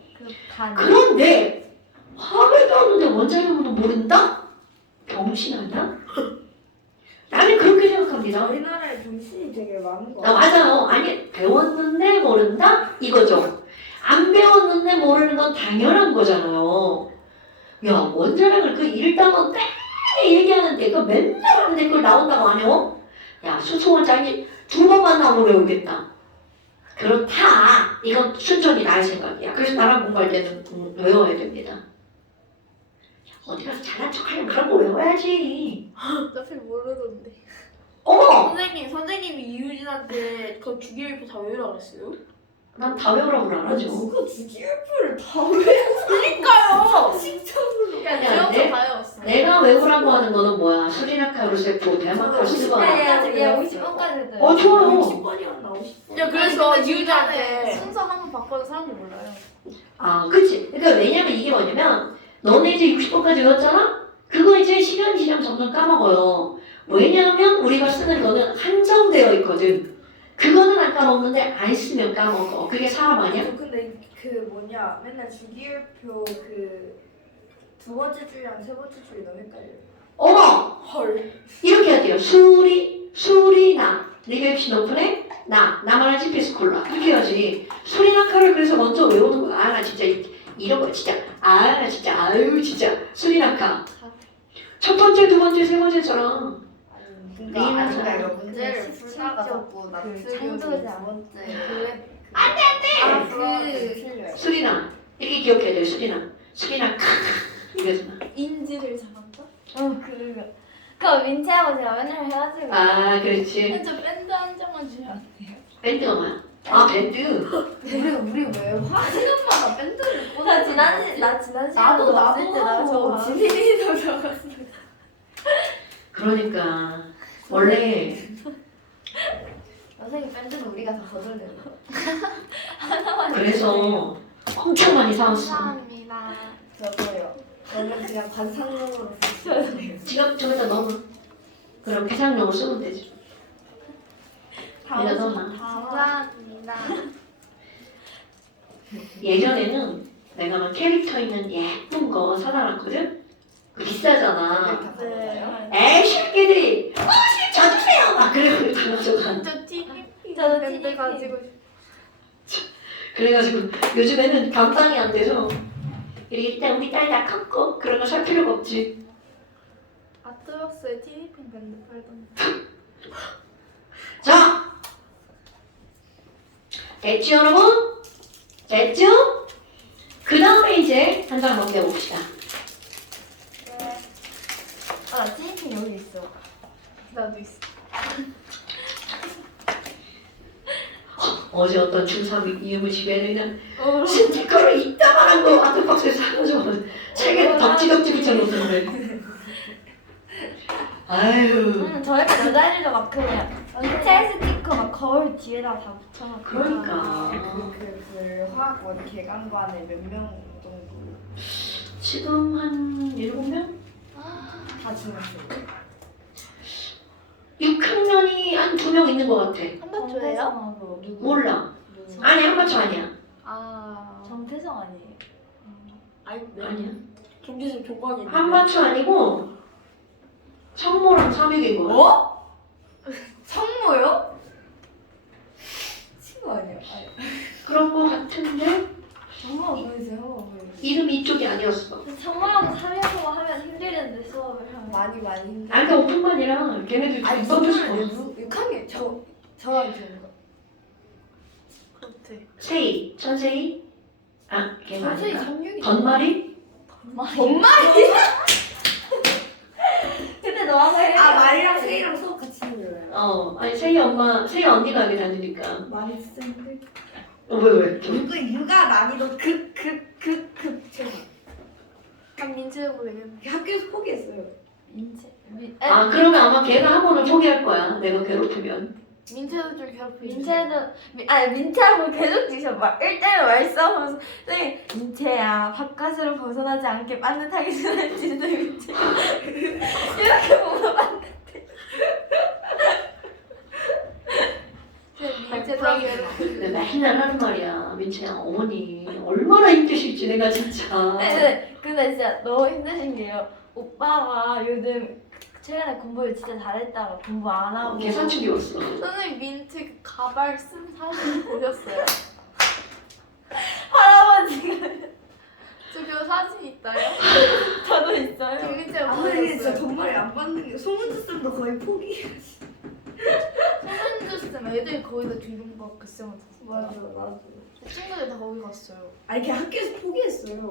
그런데 화학을 배웠는데 원자량도 모른다? 병신 아니야? 나는 그렇게 생각합니다. 우리나라에 정신이 되게 많은 거 맞아요. 아니, 배웠는데 모른다? 이거죠. 안 배웠는데 모르는 건 당연한 거잖아요. 야, 원자량을 그 1단원 땡 얘기하는데 그 맨날 하는데 그걸 나온다고 안 해요? 야, 수소 원장이 2번만 나오면 외우겠다. 그렇다. 이건 순전히 나의 생각이야. 그래서 나랑 공부할 때는 외워야 됩니다. 어디 가서 잘난 척하려면 그런 거 외워야지. 어차피 모르던데. 어머! 선생님이 이유진한테 그 주기율표 다 외우라고 했어요? 난 다 외우라고 안 하죠. 누가 주기율표를 다 외워? 그러니까요. 진짜로. 야, 야, 내가 네. 다 외웠어. 내가 외우라고 하는 거는 뭐야? 수리나카 루세포, 대마카 시바. 예, 50번까지 돼요. 좋아요. 10번이었나 50번. 야, 그래서 아니, 근데 이유진한테 중간에 순서 한번 바꿔도 사람들이 몰라요. 그치. 그러니까 왜냐면 이게 뭐냐면 너네 이제 60번까지 외웠잖아? 그거 이제 시간 지나면 점점 까먹어요. 왜냐하면 우리가 쓰는 거는 한정되어 있거든. 그거는 안 까먹는데 안 쓰면 까먹어. 그게 사람 아니야? 근데 맨날 주기율표 그 두 번째 줄이랑 세 번째 줄이 너무 헷갈려요. 어머 헐. 이렇게 해야 돼요. 수리나 리뷰시 높은에 나만의 GPS 골라 이렇게 해야지. 수리나카를 그래서 먼저 외우는 거야. 아 나 진짜 이런 거 진짜 나 진짜 아유 진짜 수리나카 첫 번째 두 번째 세 번째처럼 그러니까 아닌가 이거 그 문제를 풀다가 17쪽 자꾸 그 나트륨이 창조자. 두 번째 그 그 틀려요. 수리나 이렇게 기억해야 돼요. 수리나카 이거잖아. 인지를 잘한다? 그거 민채하고 제가 맨날 해가지고 아 그렇지. 저 밴드 한 장만 주면 안 돼요? 밴드가 뭐야? 아 밴드. 우리 왜 화시간마다 밴드를 나 지난 시간에 나도 왔을 때 나 저거 지민이도 적었어. 그러니까 원래 선생님 밴드는 우리가 다 거절해요. 그래서 엄청 많이 사왔어. 감사합니다. 저도요. 저는 그냥 반상용으로 쓰는 지갑 저기다 넣어. 그럼 비상용으로 쓰면 되지. 여기다 넣어놔. 감사합니다. 예전에는 내가 막 캐릭터 있는 예쁜 거 사다 놨거든? 그 비싸잖아. 네. 에이 새끼들이 저 주세요! 막 그래가지고 다 가져가. 저 TVP 저도 밴드 TVP. 가지고 그래가지고 요즘에는 감당이 안 돼서 일단 우리 딸 다 컸고 그런 거 살 필요가 없지. 아트박스에 TVP 밴드 팔던데. 자! 됐죠 여러분? 됐죠? 그 다음에 이제 한 장 넘겨봅시다. 아 티니핑 여기 있어. 나도 있어. 어제 어떤 중3 이음을 집에 그냥 스티커를 이따만한 거 아트박스에서 사가지고 책에 덕지덕지 붙여놓던데. 아유 저희가 여자애들도 막 그냥 민채 스티커 막 거울 뒤에다 다 붙여놓고. 그러니까 그 화학원 개강반에 몇 명 정도 지금 한 7명? 다 지났어요. 6학년이 한 2명 있는 것 같아. 한반초예요? 누구? 몰라. 누구? 아니 한반초 아니야. 아. 정태성 아니에요? 아니 네. 아니야. 경기선 조각이. 한반초 아니고 성모랑 삼육인 거야. 어? 성모요? 친구 아니야? 그런 거 같은데 성모 보이세요? 이름 이쪽이 아니었어. 정모하고 삼여서 하면 힘들는데 수업을 하면. 많이 힘들어. 아까 오픈만이랑 걔네들 아니 써주고 저는 싶어. 6학년 저랑 좋은 거. 그렇대. 세이, 천세이? 아, 걔는 선생님 아닌가? 3학년이 던마리? 근데 너하고 해. 아 말이랑 세이랑 수업 같이 들어요. 아니 세이 엄마, 세이 언니가 여기 다니니까. 많이 쓰는데. 왜? 그 육아 난이도 최고. 한 민채하고 되겠네. 학교에서 포기했어요. 아, 그러면 아마 걔가 학원을 포기할 거야. 내가 괴롭히면. 민채도 좀 괴롭히지. 민채하고 계속 지셔. 막 1대1 말싸움하면서 선생님 민채야 바깥으로 벗어나지 않게 반듯하게 지내지 민채 이렇게 보면 민채도 괴롭히지. 근데 맨날 하는 말이야. 민채야, 어머니 얼마나 힘드실지 내가 진짜. 근데 진짜 너무 힘드신 게요. 오빠가 요즘 최근에 공부를 진짜 잘했다가 공부 안 하고 계산축이 왔어. 선생님 민채 그 가발 쓴 사진 보셨어요? 할아버지가 저 그 사진 있다요? 저도 있어요. 김민채가 선생님 진짜 보여줬어요. 정말 안 받는 게 송은주 쌤도 거의 포기. 손은주 쌤 애들이 거기다 뒤lum박 그 쌤을 탔어. 맞아 나도. 친구들 다 거기 갔어요. 아니 걔 학교에서 포기했어요.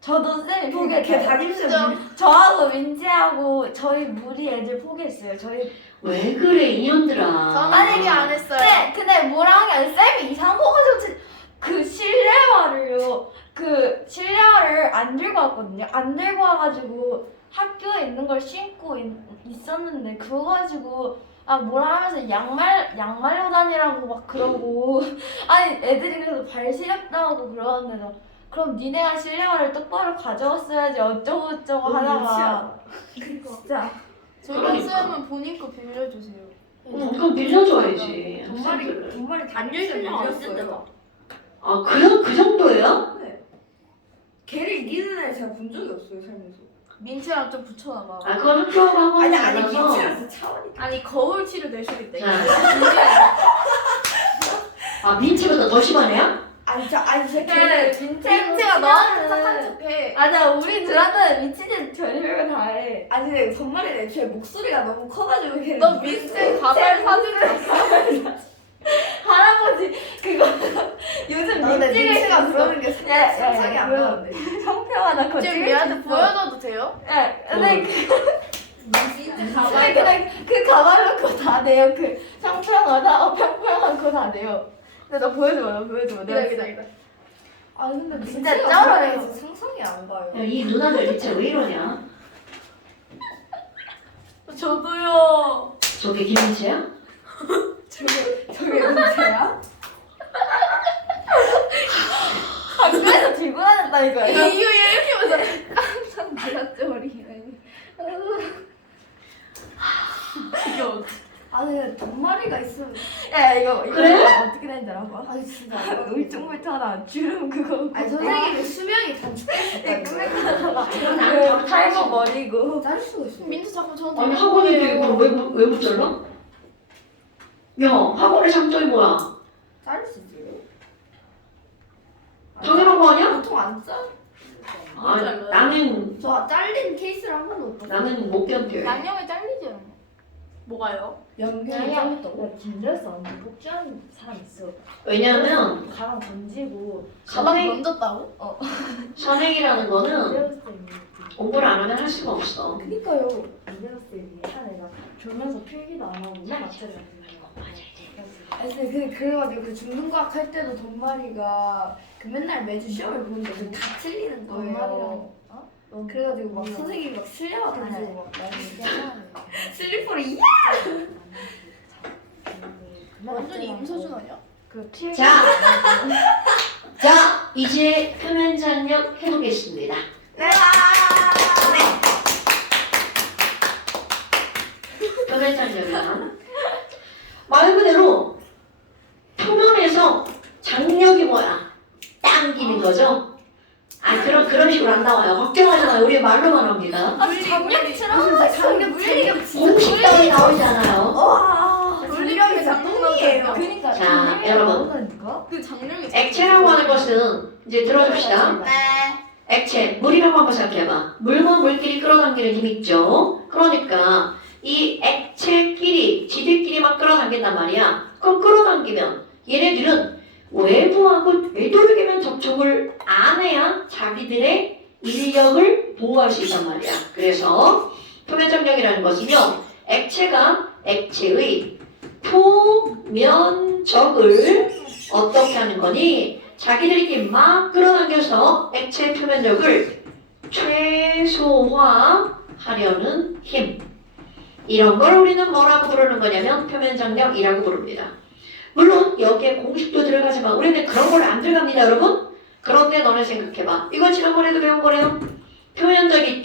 저도 쌤이 걔 포기했어요. 담임쌤 저하고 민지하고 저희 무리 애들 포기했어요. 저희 왜 그래 이년들아. 저는 얘기 안 했어요. 근데 뭐라 하는 게 아니라 쌤이 이상한 거 가지고 그 실내화를요. 그 실내화를 안 들고 왔거든요. 안 들고 와가지고 학교에 있는 걸 신고 있었는데 그거 가지고 뭐라 하면서 양말로 다니라고 막 그러고 아니 애들이 그래서 발 시렵다고 그러는데 그럼 니네가 실내화를 똑바로 가져왔어야지 어쩌고 저쩌고 하다가 진짜 저희 그러니까. 쌤은 본인 거 빌려주세요. 그럼 빌려줘야지. 정말이 단일신경 안 밀렸어요. 쓰더라. 아, 그 정도예요? 네. 걔를 이기는 애 제가 본 적이 없어요 살면서. 민채랑 좀 붙여놔봐. 아 그건 학교하고 아니 하고는 아니 달라서. 민채라서 차원이. 아니 거울치를 낼 수도 있다. 아 민채보다 더 심하네요? 아니 제 네, 걔는 민채가 너한테 착한 척해. 아니야 우리 둘한테는 미치는 별별 다 해. 아니 근데 정말이네. 제 목소리가 너무 커가지고 걔는. 너 민채 가발 사진 봤어? 할아버지 그거 요즘 근데 민지가 민채가 그러는 게 야, 상상이 야, 안 야. 가는데. 성평하다 그거 지금 찍을 수 얘한테 있어. 보여줘도 돼요? 야, 근데 가발. 그냥 그 가발로 그거 다 돼요. 그 평평하다, 평평한 거 다 돼요. 근데 너 보여줘봐, 너 보여줘봐. 내가 기다려. 아 근데 진짜 민채가 쩔어요. 그러는 게 상상이 안 가요. 야, 이 누나들 대체 왜 이러냐? 저도요. 저게 김민채야? 저게 민채야? 학교에서 들고 다녔다니까. 이거 이렇게 보자. 항상 몰랐죠 우리. 이거 아니 근데 돈마리가 있으면. 야, 이거 그래? 어떻게 되는지 알아봐. 아니 진짜. 안 가요. 울퉁불퉁하다. 주름 그거. 아니 선생님이 수명이 단축됐을 꾸밀꾸밀하다. 난 그 탈모 머리고. 자를 수가 있어. 민채 자꾸 저한테. 아니 학원인데 이걸 왜못 잘라? 야 학원의 장점이 뭐야? 자를 수 있어요? 당연한 거 아니야? 보통 안 짜. 아 나는 저 잘린 케이스를 한 번도 못 봤어요. 나는 못 견뎌. 양념에 잘리지 않아? 뭐가요? 연결이 잘렸다고? 김드레스 완전 폭주하는 사람 있어. 왜냐하면 가방 던지고. 가방 선행, 던졌다고? 선행이라는 거는 김드레스 때문에. 공부를 안 하면 할 수가 없어. 그니까요. 김드레스 때문에 한 애가 졸면서 필기도 안 하고 맨날 맞춰야 되는 거야. 아니 근데 그래가지고 그 중등과학 할 때도 돈마리가 그 맨날 매주 시험을 보는데 그다 틀리는 거예요. 그래가지고 막 선생님이 막 슬려와 던지고 막 슬리퍼를 이야! 완전히 임서준 아니야? 그 필기. 자, 자 이제 표면 장력 해보겠습니다. 네. 표면 장력이란 말 그대로 표면에서 장력이 뭐야? 당기는 거죠? 아 그런 식으로 안 나와요. 걱정하지 마요. 우리 말로만 합니다. 장력이 장력 물리력 공식 따위 나오잖아요. 와 물리력이 장동이에요. 그러니까. 자, 여러분. 나온다니까? 그 장력이. 액체라고 하는 것은 이제 들어줍시다. 네. 액체, 물이라고 한번 생각해봐. 물과 물끼리 끌어당기는 힘 있죠? 그러니까 이 액체끼리 지들끼리 막 끌어당긴단 말이야. 그럼 끌어당기면 얘네들은 외부하고 되도록이면 접촉을 안 해야 자기들의 인력을 보호할 수 있단 말이야. 그래서 표면장력이라는 것은요, 액체가 액체의 표면적을 어떻게 하는 거니? 자기들끼리 막 끌어당겨서 액체 표면력을 최소화하려는 힘. 이런 걸 우리는 뭐라고 부르는 거냐면 표면장력이라고 부릅니다. 물론 여기에 공식도 들어가지만 우리는 그런 걸 안 들어갑니다, 여러분. 그런데 너네 생각해봐. 이건 지난번에도 배운 거래요. 표면적이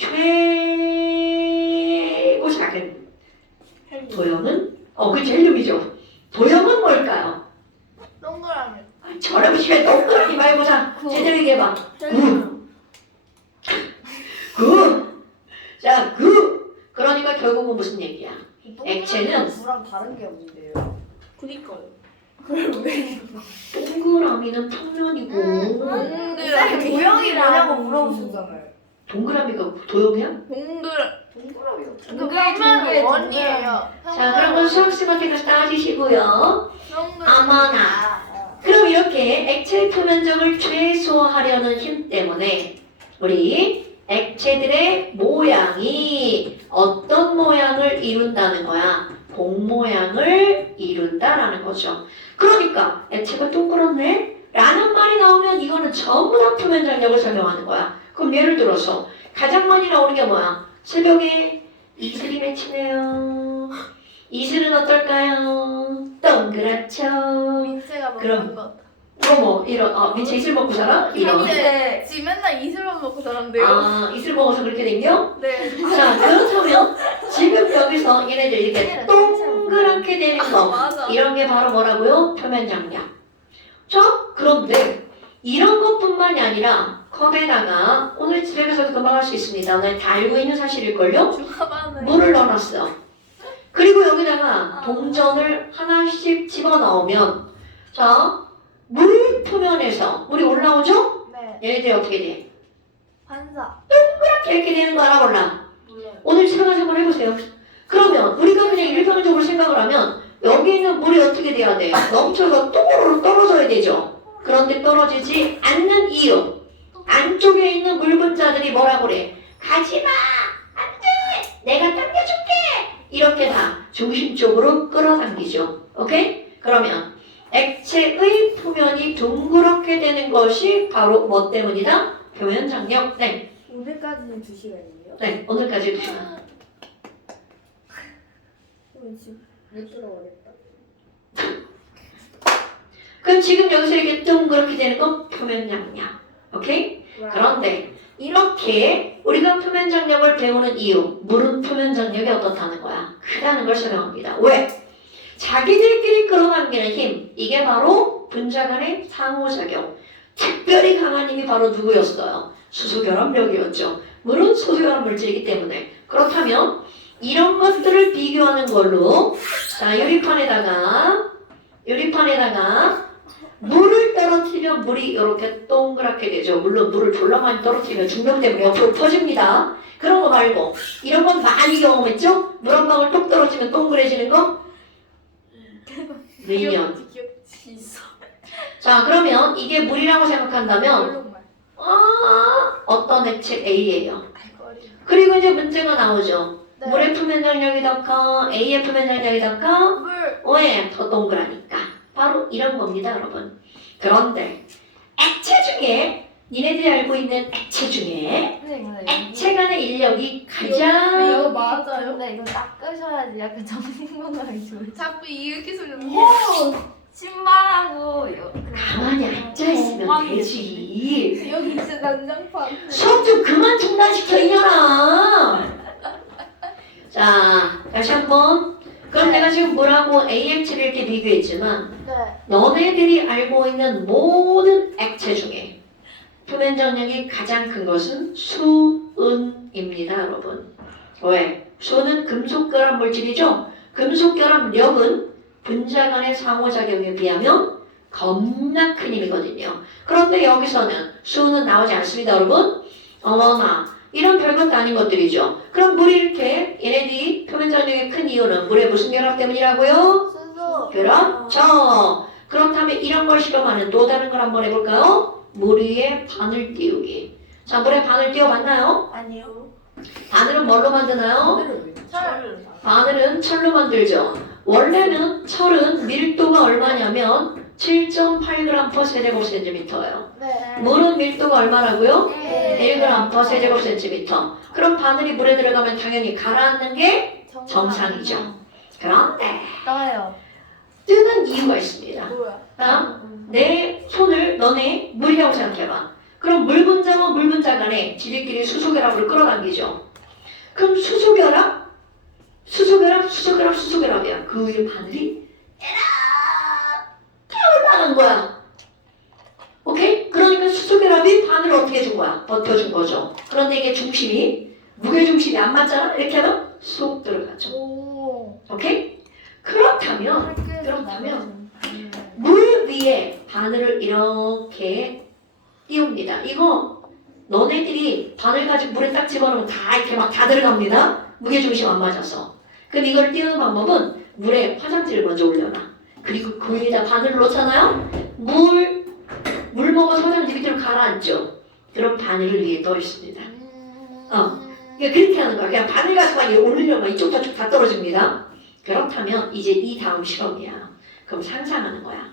최고 작은 도형은? 그치, 헬륨이죠. 도형은 뭘까요? 동그라미. 저렴 시간 동그라미 말고 자, 제대로 얘기해봐. 자, 그러니까 결국은 무슨 얘기야? 액체는 물랑 다른 게 없는데요. 그니까요. 동그라미는 평면이고 쌤 도형이 뭐냐고 물어보셨잖아요. 동그라미가 도형이야? 동그라미가 동그라미 원이에요. 자, 그러면 수학쌤한테 가서 따지시고요. 아마나. 그럼 이렇게 액체 표면적을 최소화하려는 힘 때문에 우리 액체들의 모양이 어떤 모양을 이룬다는 거야? 공 모양을 이룬다라는 거죠. 그러니까 액체가 동그랗네? 라는 말이 나오면 이거는 전부 다 표면장력을 설명하는 거야. 그럼 예를 들어서 가장 많이 나오는 게 뭐야? 새벽에 이슬이 맺히네요. 이슬은 어떨까요? 동그랗죠. 민채가 그럼. 먹는 것. 뭐 이런 민채 이슬 먹고 살아? 이런. 민채 지 맨날 이슬만 먹고 살았는데요. 아 이슬 먹어서 그렇게 된겨? 네. 자 그렇다면 지금 여기서 얘네들 이렇게 동그랗게 되는 거 맞아. 이런 게 바로 뭐라고요? 표면장력. 자 그런데 이런 것뿐만이 아니라 컵에다가 오늘 집에 가서도 금방 할 수 있습니다. 오늘 다 알고 있는 사실일걸요? 주가방을 물을 넣어놨어. 그리고 여기다가 동전을 하나씩 집어넣으면 자, 물 표면에서 물이 올라오죠? 네 얘네들이 어떻게 돼? 반사 이렇게 되는 거 알아 몰라? 몰라요. 오늘 집에 가서 한번 해보세요. 그러면 우리가 그냥 일반적으로 생각을 하면 여기 있는 물이 어떻게 돼야 돼? 넘쳐서 또르르 떨어져야 되죠. 그런데 떨어지지 않는 이유. 안쪽에 있는 물 분자들이 뭐라 그래? 가지마! 안 돼! 내가 당겨줄게! 이렇게 다 중심 쪽으로 끌어당기죠. 오케이? 그러면 액체의 표면이 둥그렇게 되는 것이 바로 뭐 때문이다? 표면 장력. 네. 오늘까지는 2시간이에요? 네. 오늘까지 2시간. 지금 못 들어가겠다. 그럼 지금 여기서 이렇게 둥그렇게 되는 건 표면 장력. 오케이? 그런데 이렇게 우리가 표면 장력을 배우는 이유, 물은 표면 장력이 어떻다는 거야? 크다는 걸 설명합니다. 왜? 자기들끼리 끌어당기는 힘, 이게 바로 분자 간의 상호작용. 특별히 강한 힘이 바로 누구였어요? 수소결합력이었죠. 물은 수소결합 물질이기 때문에. 그렇다면 이런 것들을 비교하는 걸로 자 유리판에다가 물을 떨어뜨리면 물이 이렇게 동그랗게 되죠. 물론 물을 졸라 많이 떨어뜨리면 중력 때문에 옆으로 퍼집니다. 그런 거 말고 이런 건 많이 경험했죠? 물 한 방울 똑 떨어지면 동그래지는 거? 매년. 기억지 있어 자 그러면 이게 물이라고 생각한다면 어떤 액체 A예요. 알거리 그리고 이제 문제가 나오죠. 네. 물의 표면 장력이 더 커? A의 표면 장력이 더 커? 물 왜? 더 동그라니까. 바로 이런 겁니다, 여러분. 그런데 액체 중에 니네들이 알고 있는 액체 중에 액체 간의 인력이 가장 이거 맞아요? 근데 이거 닦으셔야지 약간 정신 건강이 좋을 자꾸 이렇게 소리는 신발하고 가만히 앉아있으면 되지. 여기 진짜 난장판 수업 좀 그만 중단시켜 이년아. 자 다시 한번. 그럼 내가 지금 물하고 AMC를 이렇게 비교했지만 네 너네들이 알고 있는 모든 액체 중에 표면 장력이 가장 큰 것은 수은입니다, 여러분. 왜? 수은은 금속결합 물질이죠. 금속결합력은 분자 간의 상호작용에 비하면 겁나 큰 힘이거든요. 그런데 여기서는 수은은 나오지 않습니다, 여러분. 어머나 이런 별것도 아닌 것들이죠. 그럼 물이 이렇게 얘네들이 표면 장력이 큰 이유는 물의 무슨 결합 때문이라고요? 순서 그렇죠. 그렇다면 이런 걸 실험하는 또 다른 걸 한번 해볼까요? 물 위에 바늘 띄우기. 자, 물에 바늘 띄워봤나요? 아니요 바늘은 뭘로 만드나요? 저를 바늘은 철로 만들죠. 원래는 철은 밀도가 얼마냐면 7.8g/cm예요. 네 물은 밀도가 얼마라고요? 네. 1g/cm. 그럼 바늘이 물에 들어가면 당연히 가라앉는 게 정상이죠. 그런데 떠요. 뜨는 이유가 있습니다. 뭐야 자, 내 손을 너네 물이라고 생각해봐. 그럼 물 분자와 물 분자 간에 지들끼리 수소결합을 끌어당기죠. 그럼 수소결합이야. 그 위에 바늘이 이렇게 올라간 거야. 오케이? 그러니까 수소결합이 바늘을 어떻게 해준 거야? 버텨준 거죠. 그런데 이게 중심이 무게중심이 안 맞잖아? 이렇게 하면 쏙 들어가죠. 오 오케이? 그렇다면 물 위에 바늘을 이렇게 띄웁니다. 이거 너네들이 바늘 가지고 물에 딱 집어넣으면 다 이렇게 막 다 들어갑니다. 무게중심 안 맞아서. 그럼 이걸 띄우는 방법은 물에 화장지를 먼저 올려놔. 그리고 그 위에다 바늘을 놓잖아요. 물 먹어서 화장지 밑으로 가라앉죠. 그럼 바늘을 위에 떠 있습니다. 그러니까 그렇게 하는 거야. 그냥 바늘 가지고 막 올리려면 이쪽 저쪽 다 떨어집니다. 그렇다면 이제 이 다음 실험이야. 그럼 상상하는 거야.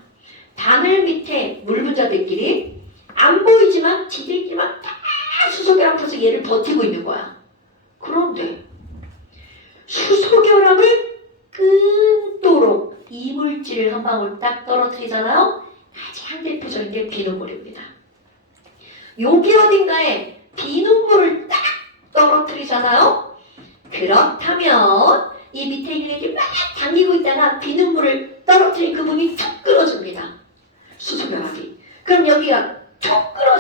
바늘 밑에 물 분자들끼리 안 보이지만 지들끼리만 다 수소결합해서 얘를 버티고 있는 거야. 그런데 수소결합을 끊도록 이물질을 한 방울 딱 떨어뜨리잖아요. 가장 대표적인 게 비눗물입니다. 여기 어딘가에 비눗물을 딱 떨어뜨리잖아요. 그렇다면 이 밑에 있는 애들이 막 당기고 있다가 비눗물을 떨어뜨린 그 부분이 툭 끊어집니다. 수소결합이. 그럼 여기가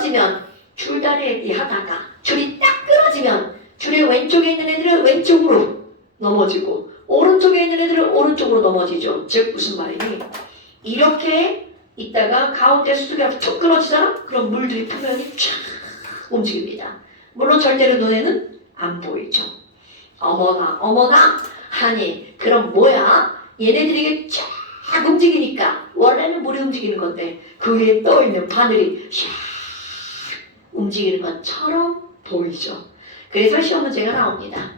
끊어지면 줄다리기 하다가 줄이 딱 끊어지면 줄의 왼쪽에 있는 애들은 왼쪽으로 넘어지고 오른쪽에 있는 애들은 오른쪽으로 넘어지죠. 즉 무슨 말이니? 이렇게 있다가 가운데 수수기가 툭 끊어지잖아? 그럼 물들이 표면이 쫙 움직입니다. 물론 절대로 눈에는 안 보이죠. 어머나 어머나 하니 그럼 뭐야? 얘네들이 이게 쫙 움직이니까 원래는 물이 움직이는 건데 그 위에 떠있는 바늘이 샥 움직이는 것처럼 보이죠. 그래서 시험 문제가 나옵니다.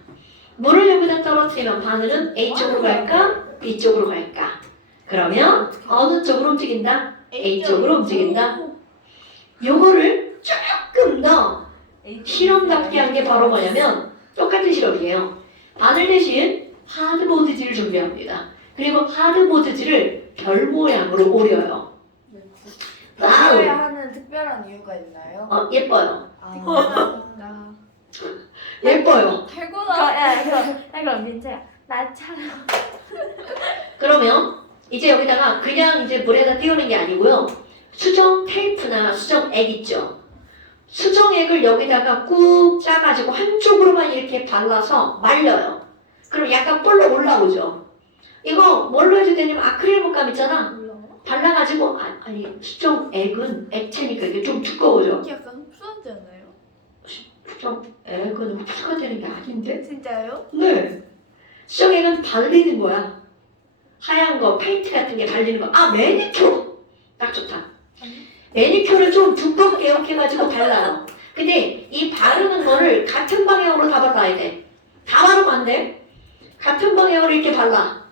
물을 여기다 떨어뜨리면 바늘은 A쪽으로 갈까? B쪽으로 갈까? 그러면 어느 쪽으로 움직인다? A쪽으로 움직인다. 요거를 조금 더 실험답게 한 게 바로 뭐냐면 똑같은 실험이에요. 바늘 대신 하드보드지를 준비합니다. 그리고 하드보드지를 별 모양으로 오려요. 그래야 와우! 하는 특별한 이유가 있나요? 예뻐요. 아, 예뻐요. 그럼 민재야 나 참. 그러면 이제 여기다가 그냥 이제 물에다 띄우는 게 아니고요. 수정 테이프나 수정 액 있죠. 수정 액을 여기다가 꾹 짜가지고 한쪽으로만 이렇게 발라서 말려요. 그럼 약간 볼록 올라오죠. 이거 뭘로 해도 되냐면 아크릴 물감 있잖아. 발라가지고 아니 수정 액은 액체니까 이게 좀 두꺼워요. 이게 약간 흡수하지 않아요? 수정 액은 흡수가 되는 게 아닌데? 진짜요? 네. 수정 액은 발리는 거야. 하얀 거 페인트 같은 게 발리는 거. 아 매니큐어 딱 좋다. 매니큐어를 좀 두껍게 이렇게 해가지고 발라요. 근데 이 바르는 거를 같은 방향으로 다 발라야 돼. 다 바르면 안 돼. 같은 방향으로 이렇게 발라.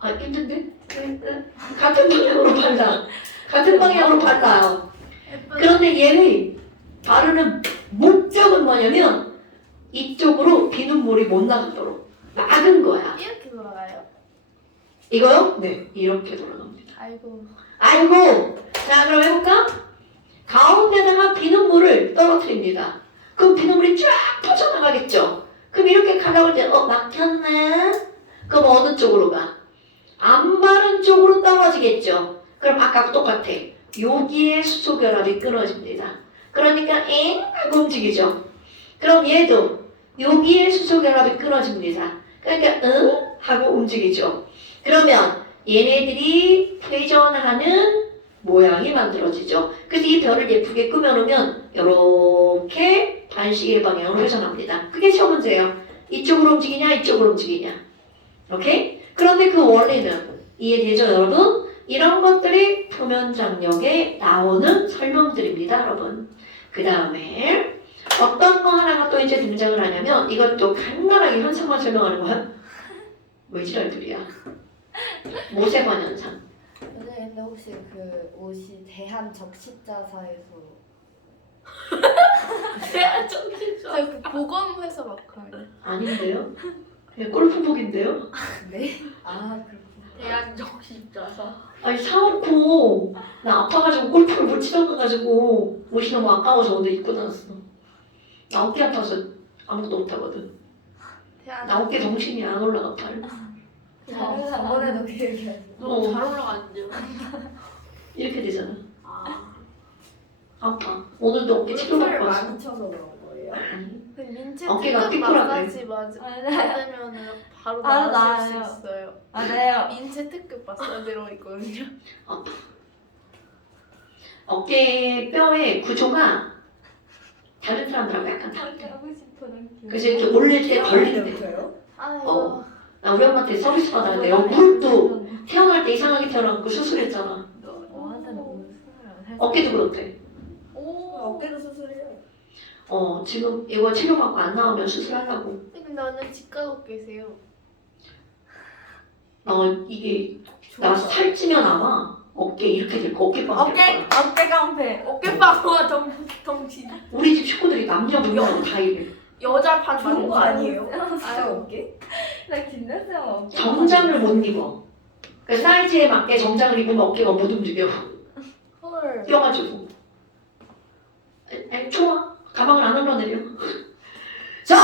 아 힘든데? 같은 방향으로 발라. 같은 방향으로 발라요. 그런데 얘의 바르는 목적은 뭐냐면 이쪽으로 비눗물이 못 나가도록 막은 거야. 이렇게 돌아가요? 이거요? 네. 이렇게 돌아갑니다. 아이고. 아이고! 자 그럼 해볼까? 가운데다가 비눗물을 떨어뜨립니다. 그럼 비눗물이 쫙 퍼져나가겠죠? 그럼 이렇게 가려고 할 때 막혔네? 그럼 어느 쪽으로 가? 안 바른 쪽으로 떨어지겠죠? 그럼 아까와 똑같아. 여기에 수소결합이 끊어집니다. 그러니까 엥? 하고 움직이죠? 그럼 얘도 여기에 수소결합이 끊어집니다. 그러니까 응? 하고 움직이죠? 그러면 얘네들이 회전하는 모양이 만들어지죠. 그래서 이 별을 예쁘게 꾸며놓으면 이렇게 반시계 방향으로 회전합니다. 그게 시험 문제예요. 이쪽으로 움직이냐 이쪽으로 움직이냐. 오케이? 그런데 그 원리는 이해되죠 여러분? 이런 것들이 표면 장력에 나오는 설명들입니다 여러분. 그 다음에 어떤 거 하나가 또 이제 등장을 하냐면 이것도 간단하게 현상만 설명하는 거야. 왜 지랄들이야. 모세관 현상. 근데 혹시 그 옷이 대한 적십자사에서 저그 보건회사 막하요. 아닌데요? 그냥 골프복인데요? 네? 아 그렇구나. 대한정신자사. 아니 사놓고 나 아파가지고 골프를 못 치러가가지고 옷이 너무 아까워서 오늘 입고 다녔어. 나 어깨 아파서 아무것도 못하거든. 나 어깨 정신이 안 올라가 팔. 저번에도 그 얘기하셨어. 너무 잘 올라가는데요. 이렇게 되잖아. 아. 아파. 오늘도 어깨 치료받고 왔어. 많이 쳐서 그런 거예요? 아니. 그 민체 어깨가 특급 삐뚤어져. 마사지 받으면은 바로 바로 나으실 수 나아요. 있어요. 맞아요. 민체 특급 마사지로 있거든요. 어깨 뼈의 구조가 다른 사람들하고 약간 다르대. 하고 싶어 그래서 이렇게 올릴 때 걸린대. 때부터요? 아유. 나 우리 엄마한테 서비스 받았는데 무릎도 태어날 때 이상하게 태어나고 수술했잖아. 어깨도 그렇대. 어깨도 수술해요. 지금 이거 치료받고 안 나오면 수술하려고. 근데 완전 직각 어깨세요. 이게 나 살찌면 아마 어깨 이렇게 될 거. 어깨빵 될 거야. 어깨 깡패. 어깨빵과 정신. 우리 집 식구들이 남녀 분명 다 이래. 여자 반 좋은 거 아니에요? 아유. 어깨? 나 김나성 어깨. 정장을 못 입어. 그 사이즈에 맞게 정장을 입으면 어깨가 못 움직여. 헐. 뛰어가지고. 좋아. 가방을 안 흘러내려. 자!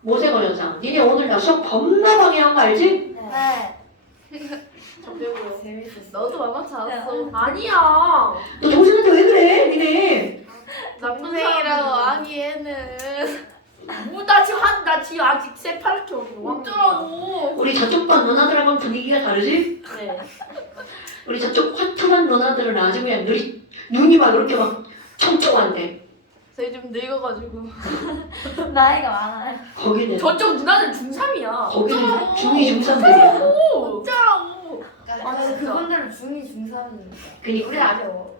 모세건 현상. 니네 오늘 나 수업 겁나 방해한 거 알지? 네. 저배고요. 재밌었어. 너도 만만치 않았어. 아니야. 너 동생한테 왜 그래? 니네. 남동생이라고 아기에는 뭐나 지금 아직 새파랗게 없어. 어쩌라고. 우리 저쪽 반 누나들하고는 분위기가 다르지? 네. 우리 저쪽 화투한 누나들은 아주 그냥 눈이 막 이렇게 막 총총한데 저희 좀 늙어가지고. 나이가 많아요. 거기는 저쪽 누나는 중3이야. 거기는 중2, 중3들이야. 어쩌라고. 진짜. 그분들은 중2, 중3이니까. 그니까 우리 아니요.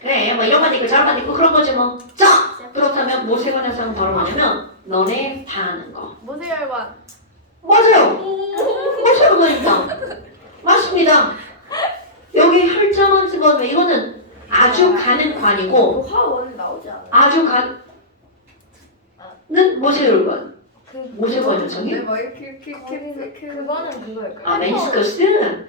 그래 뭐 이런 반 있고 저런 반 있고 그런 거지 뭐. 자 그렇다면 모세관에서는 바로 뭐냐면 너네 다 아는 거. 모세혈관. 맞아요. 모세관입니다. 맞습니다. 여기 혈자만 집어넣으면 이거는 아주 가는 관이고 화원에 나오지 않아요? 아주 가는 모세혈관. 모세관 현상이? 네, 막 이렇게 그거는 그거일까요? 아 멘스커스?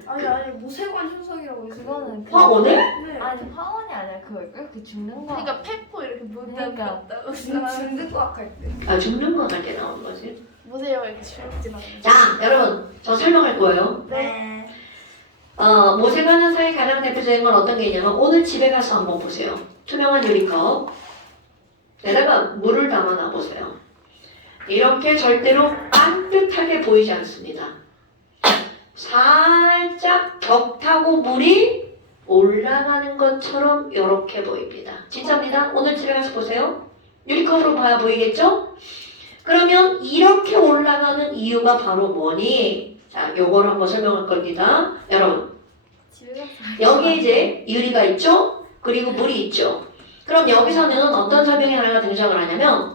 아니 모세관 현상이라고 있어요. 그거는 그 화원에? 네. 아니 화원이 아니라 그걸까요? 그 죽는 거. 그러니까 페포 이렇게 그러니까. 묻었다고. 중등과학 할 때. 아 죽는 거 할 때 나오는 거지. 모세혈관 이렇게 주먹진 않아. 자 여러분 저 설명할 거예요. 네. 모세관 현상의 가장 대표적인 건 어떤 게 있냐면 오늘 집에 가서 한번 보세요. 투명한 유리컵 에다가 물을 담아 놔보세요. 이렇게 절대로 반듯하게 보이지 않습니다. 살짝 벽 타고 물이 올라가는 것처럼 이렇게 보입니다. 진짜입니다. 오늘 집에 가서 보세요. 유리컵으로 봐야 보이겠죠? 그러면 이렇게 올라가는 이유가 바로 뭐니? 자, 요걸 한번 설명할 겁니다. 여러분, 여기 이제 유리가 있죠? 그리고 물이 있죠? 그럼 여기서는 어떤 설명이 하나가 등장을 하냐면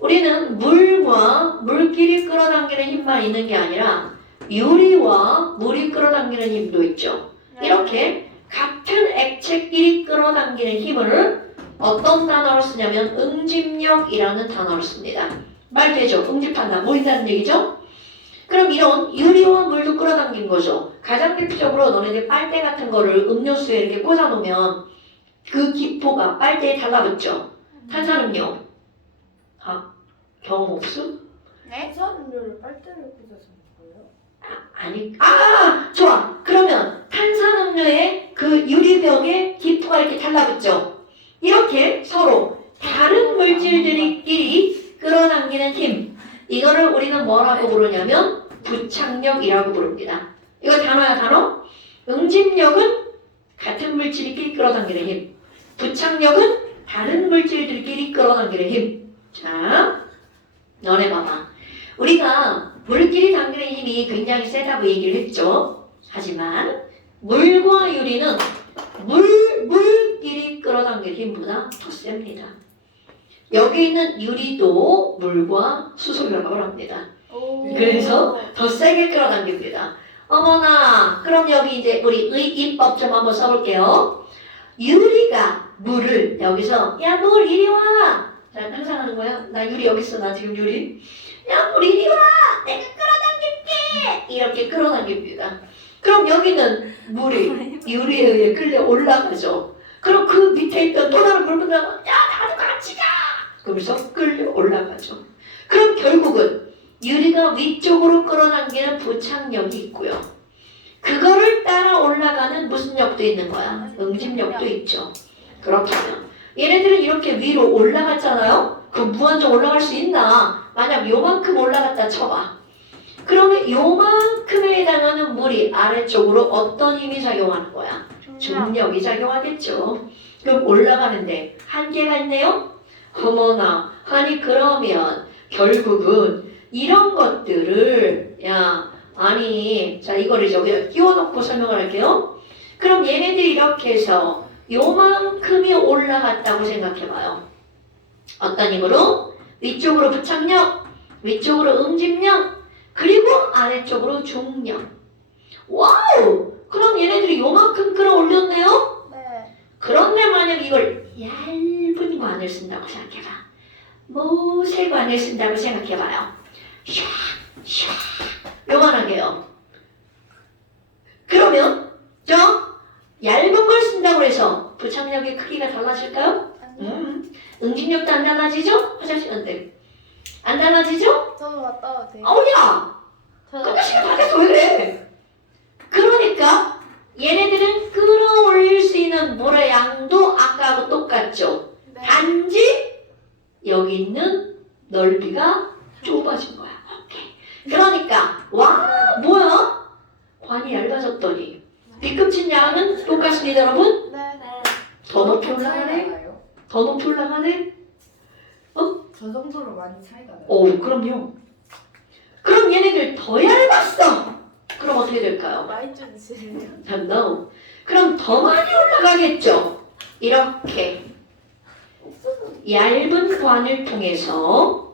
우리는 물과 물끼리 끌어당기는 힘만 있는 게 아니라 유리와 물이 끌어당기는 힘도 있죠. 이렇게 같은 액체끼리 끌어당기는 힘을 어떤 단어로 쓰냐면 응집력이라는 단어를 씁니다. 말 되죠? 응집한다. 모인다는 얘기죠? 그럼 이런 유리와 물도 끌어당긴 거죠. 가장 대표적으로 너네들 빨대 같은 거를 음료수에 이렇게 꽂아놓으면 그 기포가 빨대에 달라붙죠. 탄산음료. 경험 없음? 탄산음료를 빨대를 꽂아서 먹어요? 좋아. 그러면 탄산음료에 그 유리병에 기포가 이렇게 달라붙죠. 이렇게 서로 다른 물질들끼리 끌어당기는 힘. 이거를 우리는 뭐라고 부르냐면 부착력이라고 부릅니다. 이거 단어야 단어? 응집력은 같은 물질끼리 끌어당기는 힘. 부착력은 다른 물질들끼리 끌어당기는 힘. 자, 너네 봐봐. 우리가 물끼리 당기는 힘이 굉장히 세다고 얘기를 했죠. 하지만 물과 유리는 물끼리 끌어당기는 힘보다 더 셉니다. 여기 있는 유리도 물과 수소 결합을 합니다. 그래서 더 세게 끌어당깁니다. 어머나, 그럼 여기 이제 우리 의인법 좀 한번 써볼게요. 유리가 물을 여기서 야, 물 이리 와. 자, 항상 하는 거야. 나 유리 여기 있어. 나 지금 유리. 야, 물 이리 와. 내가 끌어당길게. 이렇게 끌어당깁니다. 그럼 여기는 물이 유리에 의해 끌려 올라가죠. 그럼 그 밑에 있던 또 다른 물분들은 야, 나도 같이 가. 그러면서 끌려 올라가죠. 그럼 결국은 유리가 위쪽으로 끌어당기는 부착력이 있고요. 그거를 따라 올라가는 무슨力도 있는 거야? 응집력도 있죠. 그렇다면 얘네들은 이렇게 위로 올라갔잖아요. 그럼 무한정 올라갈 수 있나? 만약 요만큼 올라갔다 쳐봐. 그러면 요만큼에 해당하는 물이 아래쪽으로 어떤 힘이 작용하는 거야? 중력이 작용하겠죠. 그럼 올라가는데 한계가 있네요? 어머나, 아니 그러면 결국은 이런 것들을 자 이거를 여기다 끼워놓고 설명을 할게요. 그럼 얘네들이 이렇게 해서 요만큼이 올라갔다고 생각해봐요. 어떤 힘으로? 위쪽으로 부착력, 위쪽으로 응집력, 그리고 아래쪽으로 중력. 와우! 그럼 얘네들이 요만큼 끌어올렸네요? 네. 그런데 만약 이걸 얇은 관을 쓴다고 생각해봐. 모세관을 쓴다고 생각해봐요. 샤 요만하게요. 그러면 얇은 걸 쓴다고 해서 부착력의 크기가 달라질까요? 응집력도 안 달라지죠? 화장실 안 돼. 안 달라지죠? 저도 갔다 와도 돼요? 야! 근데 시간 다 돼서 왜 그래? 그러니까 얘네들은 끌어올릴 수 있는 물의 양도 아까하고 똑같죠. 네. 단지 있는 넓이가 좁아진 거야. 오케이. 그러니까 와 뭐야? 관이 얇아졌더니 뒤꿈치 양은 똑같습니다, 여러분. 네. 더 높이 올라가네. 더 높이 올라가네. 저 정도로 많이 차이가 나요. 그럼요. 그럼 얘네들 더 얇았어. 그럼 어떻게 될까요? 많이 줄이시네요. No. 그럼 더 많이 올라가겠죠. 이렇게 얇은 관을 통해서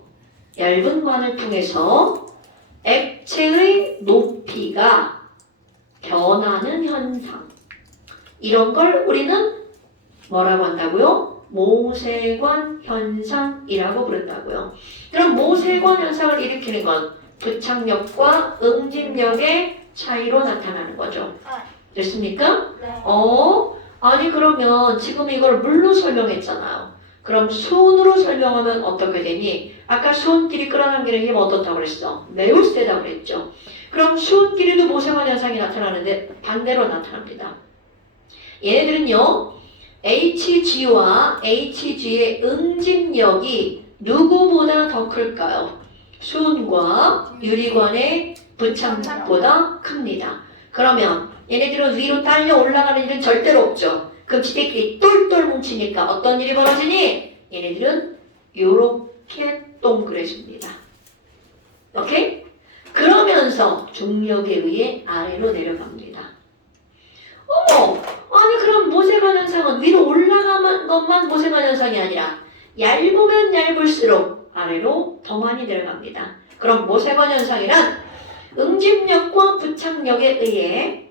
액체의 높이가 변하는 현상. 이런 걸 우리는 뭐라고 한다고요? 모세관 현상이라고 부른다고요. 그럼 모세관 현상을 일으키는 건 부착력과 응집력의 차이로 나타나는 거죠. 됐습니까? 네. 아니 그러면 지금 이걸 물로 설명했잖아요. 그럼 수온으로 설명하면 어떻게 되니? 아까 수온끼리 끌어당기는 힘 어떻다고 그랬어? 매우 세다고 그랬죠. 그럼 수온끼리도 모세관 현상이 나타나는데 반대로 나타납니다. 얘네들은요. HG와 HG의 응집력이 누구보다 더 클까요? 수온과 유리관의 부착력보다 큽니다. 그러면 얘네들은 위로 딸려 올라가는 일은 절대로 없죠. 그럼 지들끼리 똘똘 뭉치니까 어떤 일이 벌어지니? 얘네들은 요렇게 동그래집니다. 오케이? 그러면서 중력에 의해 아래로 내려갑니다. 아니 그럼 모세관 현상은 위로 올라가는 것만 모세관 현상이 아니라 얇으면 얇을수록 아래로 더 많이 내려갑니다. 그럼 모세관 현상이란 응집력과 부착력에 의해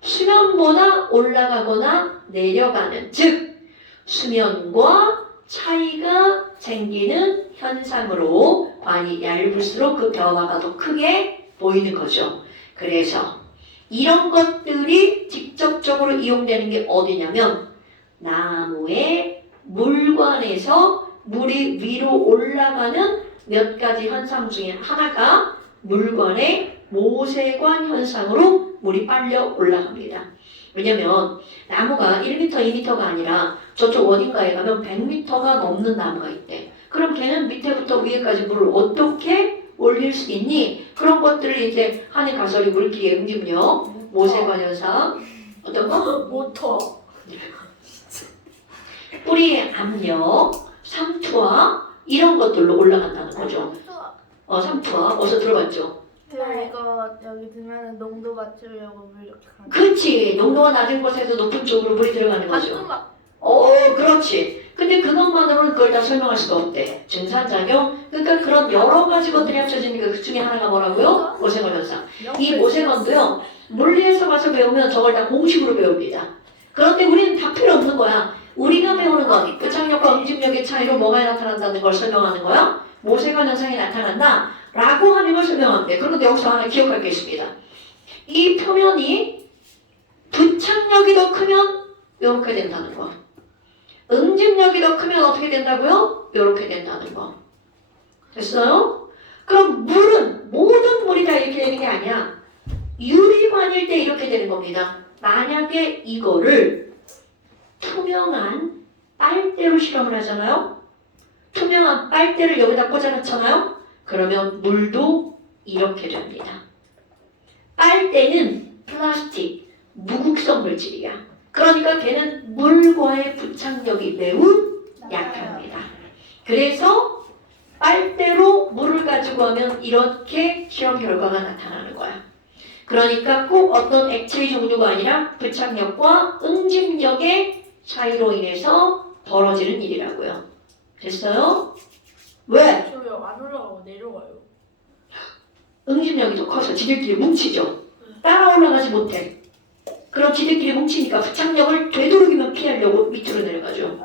수면보다 올라가거나 내려가는, 즉 수면과 차이가 생기는 현상으로 관이 얇을수록 그 변화가 더 크게 보이는 거죠. 그래서 이런 것들이 직접적으로 이용되는 게 어디냐면 나무의 물관에서 물이 위로 올라가는 몇 가지 현상 중에 하나가 물관의 모세관 현상으로 물이 빨려 올라갑니다. 왜냐면 나무가 1m, 2m가 아니라 저쪽 어딘가에 가면 100m가 넘는 나무가 있대. 그럼 걔는 밑에부터 위에까지 물을 어떻게 올릴 수 있니? 그런 것들을 이제 하늘 가설이 물길의 응집력, 모세관 현상, 어떤 거? 모터. 뿌리의 압력, 삼투압 이런 것들로 올라간다는 거죠. 삼투압 어디서 들어봤죠? 이거 여기 두면은 농도 맞추려고 물 이렇게 가는. 그렇지. 농도가 낮은 곳에서 높은 쪽으로 물이 들어가는 거죠. 반도막. 그렇지. 근데 그것만으로는 그걸 다 설명할 수가 없대. 증산작용. 그러니까 그런 여러 가지 것들이 합쳐지니까 그 중에 하나가 뭐라고요? 모세관 현상. 이 모세관도요. 물리에서 가서 배우면 저걸 다 공식으로 배웁니다. 그런데 우리는 다 필요 없는 거야. 우리가 배우는 건 부착력과 응집력의 차이로 뭐가 나타난다는 걸 설명하는 거야. 모세관 현상이 나타난다 라고 하는 걸 설명하는데, 그런데 여기서 하나 기억할 게 있습니다. 이 표면이 부착력이 더 크면 이렇게 된다는 거, 응집력이 더 크면 어떻게 된다고요? 이렇게 된다는 거. 됐어요? 그럼 물은 모든 물이 다 이렇게 되는 게 아니야. 유리관일 때 이렇게 되는 겁니다. 만약에 이거를 투명한 빨대로 실험을 하잖아요. 투명한 빨대를 여기다 꽂아놓잖아요. 그러면 물도 이렇게 됩니다. 빨대는 플라스틱, 무극성 물질이야. 그러니까 걔는 물과의 부착력이 매우 약합니다. 그래서 빨대로 물을 가지고 하면 이렇게 실험 결과가 나타나는 거야. 그러니까 꼭 어떤 액체의 종류가 아니라 부착력과 응집력의 차이로 인해서 벌어지는 일이라고요. 됐어요? 왜? 저요 안 올라가고 내려가요. 응집력이 더 커서 지들끼리 뭉치죠. 따라 올라가지 못해. 그럼 지들끼리 뭉치니까 부착력을 되도록이면 피하려고 밑으로 내려가죠.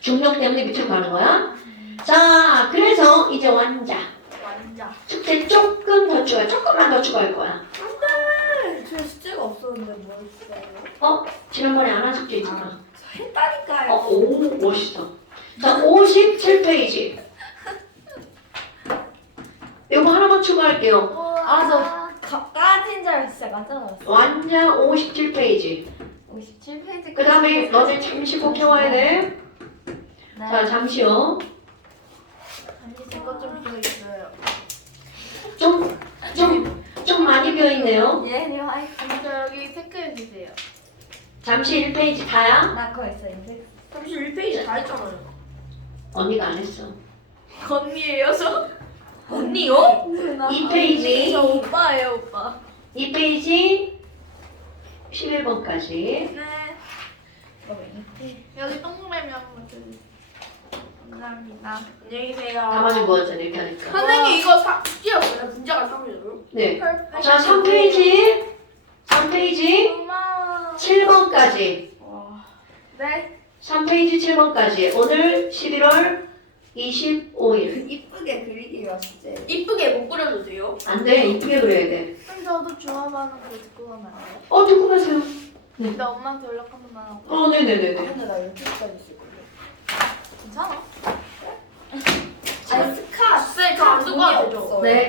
중력 때문에 밑으로 가는 거야. 자, 그래서 이제 완자. 숙제 조금 더 추가, 조금만 더 추가할 거야. 저 숙제가 없었는데 뭐 했어요? 지난번에 안 한 숙제 있잖아. 저 했다니까요. 오, 멋있어. 자, 57페이지. 이거 하나만 추가할게요. 저 까진 줄 알고 진짜 깜짝 놀랐어. 완자 57페이지. 57페이지. 그 다음에 너네 잠시 꼭 해와야 돼. 자, 잠시요. 아니 제거좀 비어 있어요. 좀 많이 비어있네요. 예, 화이팅. 저 여기 체크해 주세요. 잠시 1페이지 다야? 나 그거 있어, 인생. 31페이지 다 했잖아요. 언니가 안 했어. 언니예요 저? 언니요? 2페이지. 저 오빠예요 오빠. 2페이지 11번까지. 네. 여기 동그라미 한번 주세요. 감사합니다. 안녕히 계세요. 담아준 거잖아, 이렇게 하니까. 선생님 이거 숙제였어요? 문제가 3이에요? 네. 펄펙트. 자, 3페이지 고마워. 7번까지. 네. 3페이지 7번까지. 오늘 11월 25일. 이쁘게 그리기가 진짜. 이쁘게 못 그려도 돼요? 안 돼, 이쁘게 그려야 돼. 그럼 저도 좋아하는 거 듣고 가면 안 돼요? 듣고 가세요. 근데 엄마한테 연락 한 번만 하고. 네네네네. 근데 나 이렇게까지 쓰거든. 괜찮아? 아니 스카. 쌤, 저안 듣고 와도 되죠? 네.